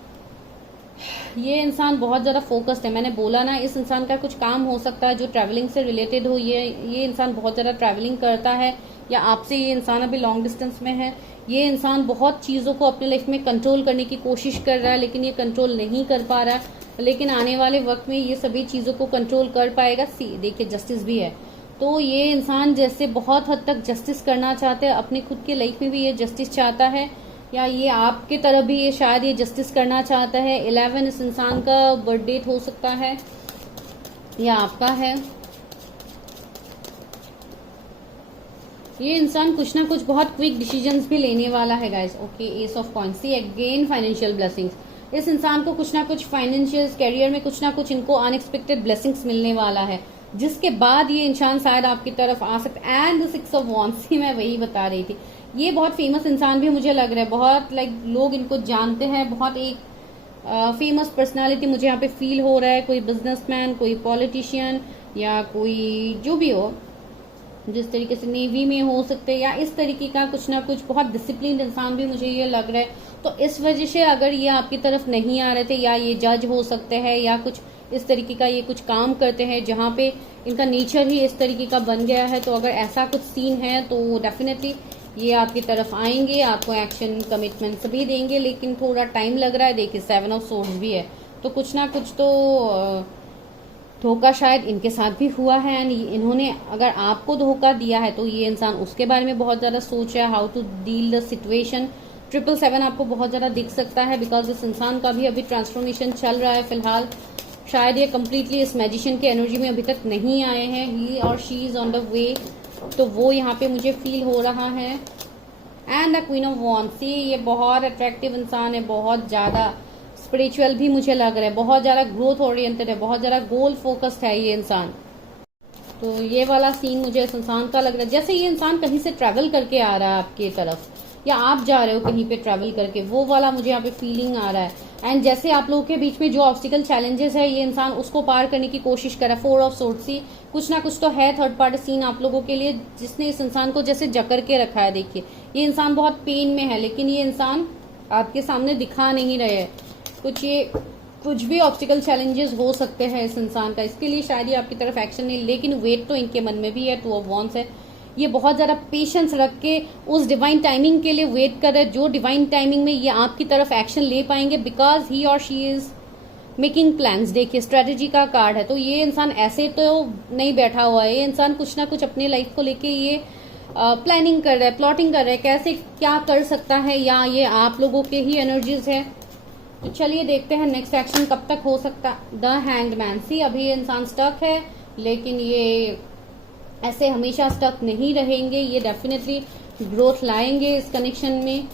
ये इंसान बहुत ज़्यादा फोकस्ड है। मैंने बोला ना, इस इंसान का कुछ काम हो सकता है जो ट्रैवलिंग से रिलेटेड हो। ये इंसान बहुत ज़्यादा ट्रैवलिंग करता है, या आपसे ये इंसान अभी लॉन्ग डिस्टेंस में है। ये इंसान बहुत चीज़ों को अपने लाइफ में कंट्रोल करने की कोशिश कर रहा है लेकिन ये कंट्रोल नहीं कर पा रहा है, लेकिन आने वाले वक्त में ये सभी चीज़ों को कंट्रोल कर पाएगा। सी देखिए, जस्टिस भी है। तो ये इंसान जैसे बहुत हद तक जस्टिस करना चाहते हैं, अपनी खुद की लाइफ में भी ये जस्टिस चाहता है, या ये आपके तरफ भी ये शायद ये जस्टिस करना चाहता है। 11 इस इंसान का बर्थ डेट हो सकता है या आपका है। ये इंसान कुछ ना कुछ बहुत क्विक डिसीजंस भी लेने वाला है guys. Okay, ace of coins, see again financial blessings. इस इंसान को कुछ ना कुछ फाइनेंशियल कैरियर में कुछ ना कुछ इनको अनएक्सपेक्टेड ब्लेसिंग्स मिलने वाला है, जिसके बाद ये इंसान शायद आपकी तरफ आ सकता है। एंड द 6 ऑफ वॉन्ड्स, मैं वही बता रही थी। ये बहुत फेमस इंसान भी मुझे लग रहा है, बहुत लोग इनको जानते हैं, बहुत एक फेमस पर्सनालिटी मुझे यहाँ पे फील हो रहा है। कोई बिजनेसमैन, कोई पॉलिटिशियन, या कोई जो भी हो, जिस तरीके से नेवी में हो सकते हैं, या इस तरीके का कुछ ना कुछ बहुत डिसिप्लिन इंसान भी मुझे ये लग रहा है। तो इस वजह से अगर ये आपकी तरफ नहीं आ रहे थे, या ये जज हो सकते हैं, या कुछ इस तरीके का ये कुछ काम करते हैं जहाँ पे इनका नेचर ही इस तरीके का बन गया है, तो अगर ऐसा कुछ सीन है तो डेफिनेटली ये आपकी तरफ आएंगे, आपको एक्शन कमिटमेंट सभी देंगे, लेकिन थोड़ा टाइम लग रहा है। देखिए 7 ऑफ सोर्ड्स भी है, तो कुछ ना कुछ तो धोखा शायद इनके साथ भी हुआ है। एंड इन्होंने अगर आपको धोखा दिया है तो ये इंसान उसके बारे में बहुत ज़्यादा सोच रहा है, how to deal the situation. 777 आपको बहुत ज़्यादा दिख सकता है, बिकॉज इस इंसान का भी अभी ट्रांसफॉर्मेशन चल रहा है फिलहाल। शायद ये कम्प्लीटली इस मैजिशियन के एनर्जी में अभी तक नहीं आए हैं। ही और she is on the way, तो वो यहाँ पे मुझे फील हो रहा है। And the queen of wands, see ये बहुत अट्रैक्टिव इंसान है, बहुत ज़्यादा स्पिरिचुअल भी मुझे लग रहा है, बहुत ज़्यादा ग्रोथ ओरिएंटेड है, बहुत ज़्यादा गोल फोकस्ड है ये इंसान। तो ये वाला सीन मुझे इस इंसान का लग रहा है जैसे ये इंसान कहीं से ट्रैवल करके आ रहा है आपकी तरफ, या आप जा रहे हो कहीं पे ट्रैवल करके, वो वाला मुझे यहाँ पे फीलिंग आ रहा है। एंड जैसे आप लोगों के बीच में जो ऑब्स्टिकल चैलेंजेस है, ये इंसान उसको पार करने की कोशिश कर रहा है। 4 ऑफ सोर्ड्स, सी कुछ ना कुछ तो है थर्ड पार्टी सीन आप लोगों के लिए, जिसने इस इंसान को जैसे जकड़ के रखा है। देखिए ये इंसान बहुत पेन में है, लेकिन ये इंसान आपके सामने दिखा नहीं रहे है कुछ भी ऑब्स्टिकल चैलेंजेस हो सकते हैं इस इंसान का, इसके लिए शायद ये आपकी तरफ एक्शन नहीं, लेकिन वेट तो इनके मन में भी है। 2 ऑफ वॉन्ड्स है, ये बहुत ज़्यादा पेशेंस रख के उस डिवाइन टाइमिंग के लिए वेट कर रहे हैं, जो डिवाइन टाइमिंग में ये आपकी तरफ एक्शन ले पाएंगे, बिकॉज ही और शी इज मेकिंग प्लान्स। देखिए स्ट्रेटेजी का कार्ड है, तो ये इंसान ऐसे तो नहीं बैठा हुआ है, ये इंसान कुछ ना कुछ अपने लाइफ को लेके ये प्लानिंग कर रहा है, प्लॉटिंग कर रहा है, कैसे क्या कर सकता है, या ये आप लोगों के ही एनर्जीज है। तो चलिए देखते हैं नेक्स्ट एक्शन कब तक हो सकता है। द हैंग्ड मैन, सी अभी ये इंसान स्टक है, लेकिन ये ऐसे हमेशा स्टक नहीं रहेंगे, ये डेफिनेटली ग्रोथ लाएंगे इस कनेक्शन में।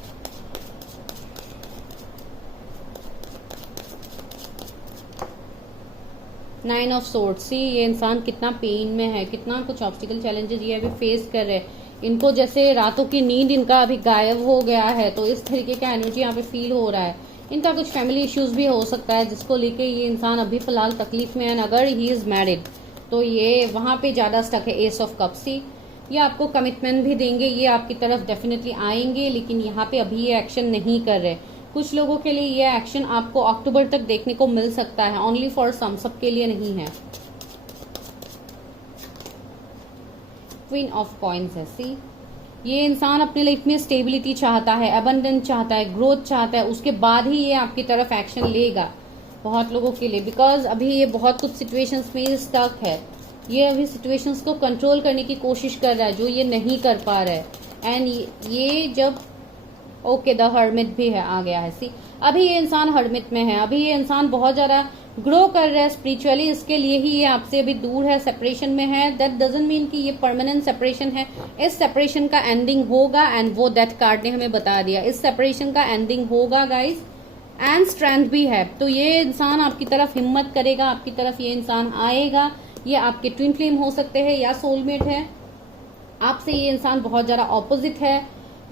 नाइन ऑफ सोर्ड्स, सी ये इंसान कितना पेन में है, कितना कुछ ऑब्स्टिकल चैलेंजेस ये अभी फेस कर रहे हैं। इनको जैसे रातों की नींद इनका अभी गायब हो गया है, तो इस तरीके का एनर्जी यहाँ पे फील हो रहा है। इनका कुछ फैमिली इश्यूज भी हो सकता है, जिसको लेके ये इंसान अभी फिलहाल तकलीफ में है। अगर ही इज मैरिड तो ये वहां पे ज्यादा स्टक है। एस ऑफ कप्स, ये आपको कमिटमेंट भी देंगे, ये आपकी तरफ डेफिनेटली आएंगे, लेकिन यहाँ पे अभी ये एक्शन नहीं कर रहे। कुछ लोगों के लिए ये एक्शन आपको अक्टूबर तक देखने को मिल सकता है, ओनली फॉर सम, सबके लिए नहीं है। क्वीन ऑफ कॉइन्स है, सी ये इंसान अपने लाइफ में स्टेबिलिटी चाहता है, अबंडेंस चाहता है, ग्रोथ चाहता है, उसके बाद ही ये आपकी तरफ एक्शन लेगा। बहुत लोगों के लिए, बिकॉज अभी ये बहुत कुछ सिचुएशंस में स्टक है। ये अभी सिचुएशंस को कंट्रोल करने की कोशिश कर रहा है जो ये नहीं कर पा रहा है। एंड ये जब ओके द हर्मिट भी है, आ गया है। सी अभी ये इंसान हर्मिट में है, अभी ये इंसान बहुत ज्यादा ग्रो कर रहा है स्पिरिचुअली, इसके लिए ही ये आपसे अभी दूर है, सेपरेशन में है। दैट डजंट मीन कि ये परमानेंट सेपरेशन है। इस सेपरेशन का एंडिंग होगा एंड वो डेथ कार्ड ने हमें बता दिया, इस सेपरेशन का एंडिंग होगा गाइज। एंड स्ट्रेंथ भी है, तो ये इंसान आपकी तरफ हिम्मत करेगा, आपकी तरफ ये इंसान आएगा। ये आपके ट्विन फ्लेम हो सकते हैं या सोलमेट है। आपसे ये इंसान बहुत ज्यादा ऑपोजिट है,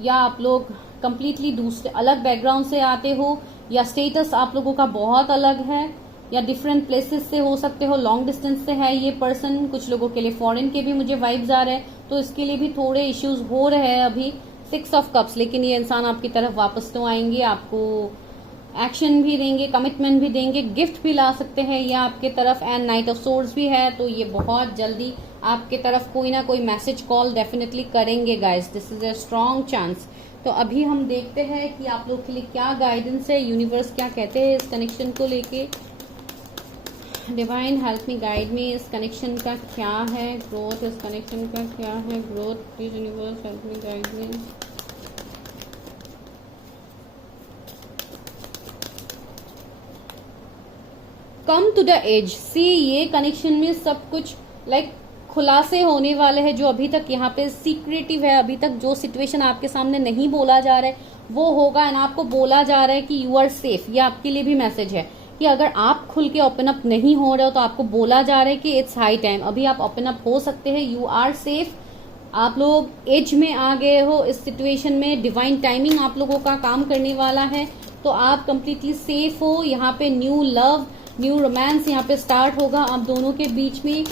या आप लोग कंप्लीटली दूसरे अलग बैकग्राउंड से आते हो, या स्टेटस आप लोगों का बहुत अलग है, या डिफरेंट प्लेसेस से हो सकते हो, लॉन्ग डिस्टेंस से है ये पर्सन। कुछ लोगों के लिए फॉरेन के भी मुझे वाइब्स आ रहे हैं, तो इसके लिए भी थोड़े इश्यूज हो रहे हैं अभी। 6 ऑफ कप्स, लेकिन ये इंसान आपकी तरफ वापस तो आएंगे, आपको एक्शन भी देंगे, कमिटमेंट भी देंगे, गिफ्ट भी ला सकते हैं ये आपके तरफ। एंड नाइट ऑफ सोर्ड्स भी है, तो ये बहुत जल्दी आपके तरफ कोई ना कोई मैसेज कॉल डेफिनेटली करेंगे guys. This is a strong chance. तो अभी हम देखते हैं कि आप लोग के लिए क्या गाइडेंस है, यूनिवर्स क्या कहते हैं इस कनेक्शन को लेके। डिवाइन हेल्प मी, गाइड मी, इस कनेक्शन का क्या है ग्रोथ, इस कनेक्शन का क्या है growth, please universe help me, guide me. Come to the edge. See ये कनेक्शन में सब कुछ लाइक खुलासे होने वाले हैं, जो अभी तक यहाँ पे सीक्रेटिव है, अभी तक जो सिचुएशन आपके सामने नहीं बोला जा रहा है वो होगा। एंड आपको बोला जा रहा है कि यू आर सेफ। ये आपके लिए भी मैसेज है कि अगर आप खुल के ओपन अप नहीं हो रहे हो तो आपको बोला जा रहा है कि इट्स हाई टाइम, अभी आप ओपन अप हो सकते हैं, यू आर सेफ। आप लोग एज में आ गए हो इस सिचुएशन में, डिवाइन टाइमिंग आप लोगों का काम करने वाला है, तो आप कंप्लीटली सेफ हो। यहाँ पे न्यू लव, न्यू रोमांस यहाँ पे स्टार्ट होगा आप दोनों के बीच में।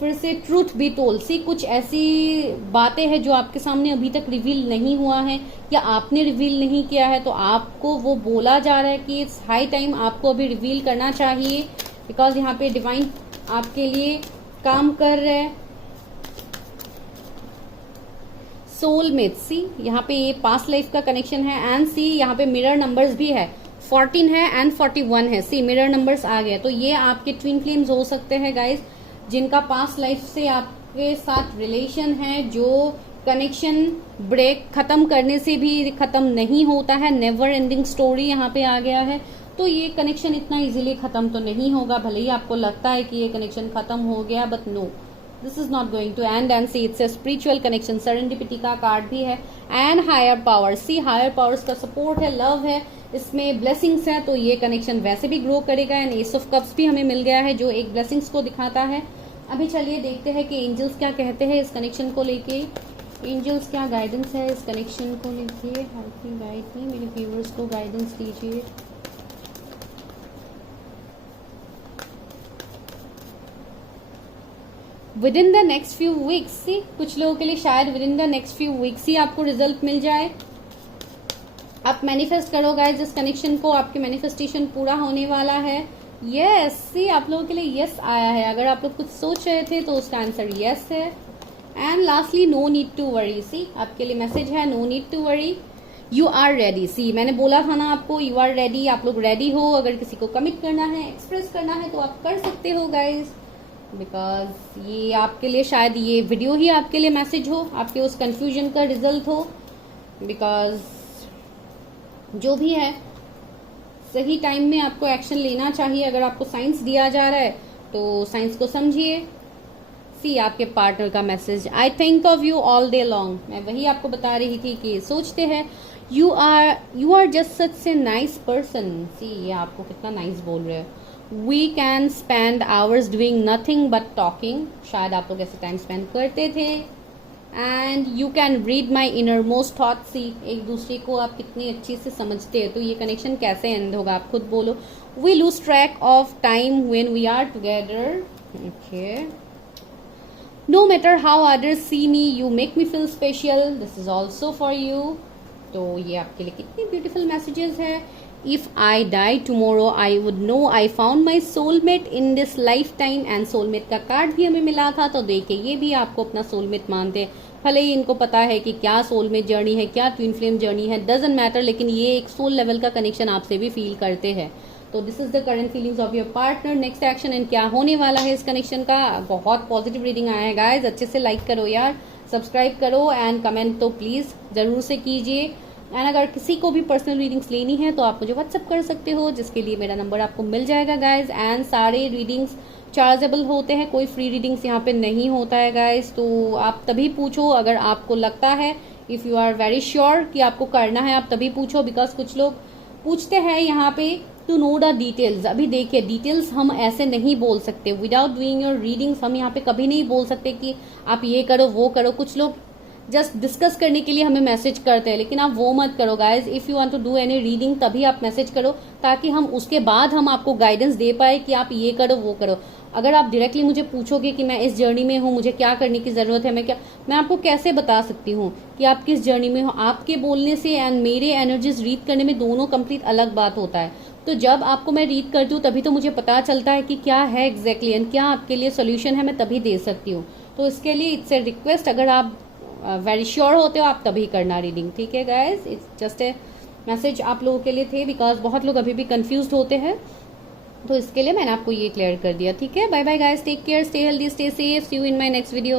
फिर से ट्रूथ बी टोल्ड। सी कुछ ऐसी बातें हैं जो आपके सामने अभी तक रिवील नहीं हुआ है या आपने रिवील नहीं किया है, तो आपको वो बोला जा रहा है कि इट्स हाई टाइम, आपको अभी रिवील करना चाहिए, बिकॉज यहाँ पे डिवाइन आपके लिए काम कर रहे हैं। सोलमेट, सी यहाँ पे ये पास्ट लाइफ का कनेक्शन है। एंड सी यहाँ पे मिरर नंबर्स भी है, 14 है एंड 41 है। सी मिरर नंबर्स आ गए, तो ये आपके ट्विन फ्लेम्स हो सकते हैं गाइज, जिनका पास्ट लाइफ से आपके साथ रिलेशन है, जो कनेक्शन ब्रेक खत्म करने से भी खत्म नहीं होता है, नेवर एंडिंग स्टोरी यहाँ पे आ गया है। तो ये कनेक्शन इतना इजीली खत्म तो नहीं होगा, भले ही आपको लगता है कि ये कनेक्शन खत्म हो गया, but no, this is not going to end. And see it's a spiritual connection, serendipity का कार्ड भी है and higher power. See higher powers का सपोर्ट है, लव है, इसमें ब्लेसिंग्स है, तो ये कनेक्शन वैसे भी ग्रो करेगा। एंड एस ऑफ कप्स भी हमें मिल गया है जो एक ब्लेसिंग्स को दिखाता है। अभी चलिए देखते हैं कि एंजल्स क्या कहते हैं इस कनेक्शन को लेके। एंजल्स क्या गाइडेंस है इस कनेक्शन को लेके। हेल्प मी, गाइड मी, मेरे व्यूअर्स को गाइडेंस दीजिए। Within the next few weeks, see कुछ लोगों के लिए शायद within the next few weeks ही आपको रिजल्ट मिल जाए। आप मैनिफेस्ट करो गाइस इस कनेक्शन को, आपके मैनिफेस्टेशन पूरा होने वाला है। यस, सी आप लोगों के लिए यस आया है। अगर आप लोग कुछ सोच रहे थे तो उसका आंसर यस है। And lastly no need to worry. See आपके लिए मैसेज है, no need to worry, you are ready. See मैंने बोला था ना आपको, यू आर रेडी, आप लोग रेडी हो। अगर किसी को कमिट करना है, एक्सप्रेस करना है, तो आप कर सकते हो गाइज, बिकॉज ये आपके लिए शायद ये वीडियो ही आपके लिए मैसेज हो, आपके उस कंफ्यूजन का रिजल्ट हो। बिकॉज जो भी है सही टाइम में आपको एक्शन लेना चाहिए। अगर आपको साइंस दिया जा रहा है तो साइंस को समझिए। सी आपके पार्टनर का message, I think of you all day long. मैं वही आपको बता रही थी कि सोचते हैं, you are just such a nice person. See ये आपको कितना नाइस बोल रहे हैं। We can spend hours doing nothing but talking. शायद आप लोग ऐसे टाइम स्पेंड करते थे। And you can read my innermost thought. See एक दूसरे को आप कितनी अच्छी से समझते हैं। तो ये कनेक्शन कैसे एंड होगा आप खुद बोलो। We lose track of time when we are together. Okay, no matter how others see me, you make me feel special, this is also for you. तो ये आपके लिए कितनी ब्यूटीफुल मैसेजेस है। If I die tomorrow I would know I found my soulmate in this lifetime. And soulmate का card भी हमें मिला था, तो देखिए ये भी आपको अपना सोलमेट मानते हैं। भले ही इनको पता है कि क्या सोलमेट जर्नी है, क्या ट्विन फ्लेम जर्नी है, डजंट मैटर, लेकिन ये एक सोल लेवल का कनेक्शन आपसे भी फील करते हैं। तो this is the current feelings of your partner, next action and क्या होने वाला है इस कनेक्शन का। बहुत पॉजिटिव रीडिंग आया है गाइज, अच्छे से लाइक करो यार, सब्सक्राइब करो एंड कमेंट तो प्लीज जरूर से कीजिए। एंड अगर किसी को भी पर्सनल रीडिंग्स लेनी है तो आप मुझे व्हाट्सअप कर सकते हो, जिसके लिए मेरा नंबर आपको मिल जाएगा गाइज। एंड सारे रीडिंग्स चार्जेबल होते हैं, कोई फ्री रीडिंग्स यहाँ पे नहीं होता है गाइज। तो आप तभी पूछो अगर आपको लगता है, if you are very sure कि आपको करना है, आप तभी पूछो। बिकॉज कुछ लोग पूछते हैं यहाँ पे टू नो द डिटेल्स। अभी देखिए डिटेल्स हम ऐसे नहीं बोल सकते, विदाउट डूइंग योर रीडिंग्स हम यहाँ पे कभी नहीं बोल सकते कि आप ये करो वो करो। कुछ लोग जस्ट डिस्कस करने के लिए हमें मैसेज करते हैं, लेकिन आप वो मत करो guys. If you want to do any reading तभी आप मैसेज करो, ताकि हम उसके बाद हम आपको गाइडेंस दे पाए कि आप ये करो वो करो। अगर आप डायरेक्टली मुझे पूछोगे कि मैं इस जर्नी में हूँ, मुझे क्या करने की जरूरत है, मैं आपको कैसे बता सकती हूँ कि आप किस जर्नी में हो। आपके बोलने से एंड मेरे एनर्जीज रीड करने में दोनों कंप्लीट अलग बात होता है। तो जब आपको मैं रीड करती हूँ तभी तो मुझे पता चलता है कि क्या है एग्जैक्टली एंड क्या आपके लिए सोल्यूशन है, मैं तभी दे सकती हूँ। तो इसके लिए इट्स ए रिक्वेस्ट, अगर आप वेरी श्योर होते हो आप तभी करना रीडिंग, ठीक है guys. It's just a message आप लोगों के लिए थे, बिकॉज बहुत लोग अभी भी कंफ्यूज होते हैं, तो इसके लिए मैंने आपको ये क्लियर कर दिया, ठीक है। Bye bye guys, take care, stay healthy, stay safe, see you in my next video.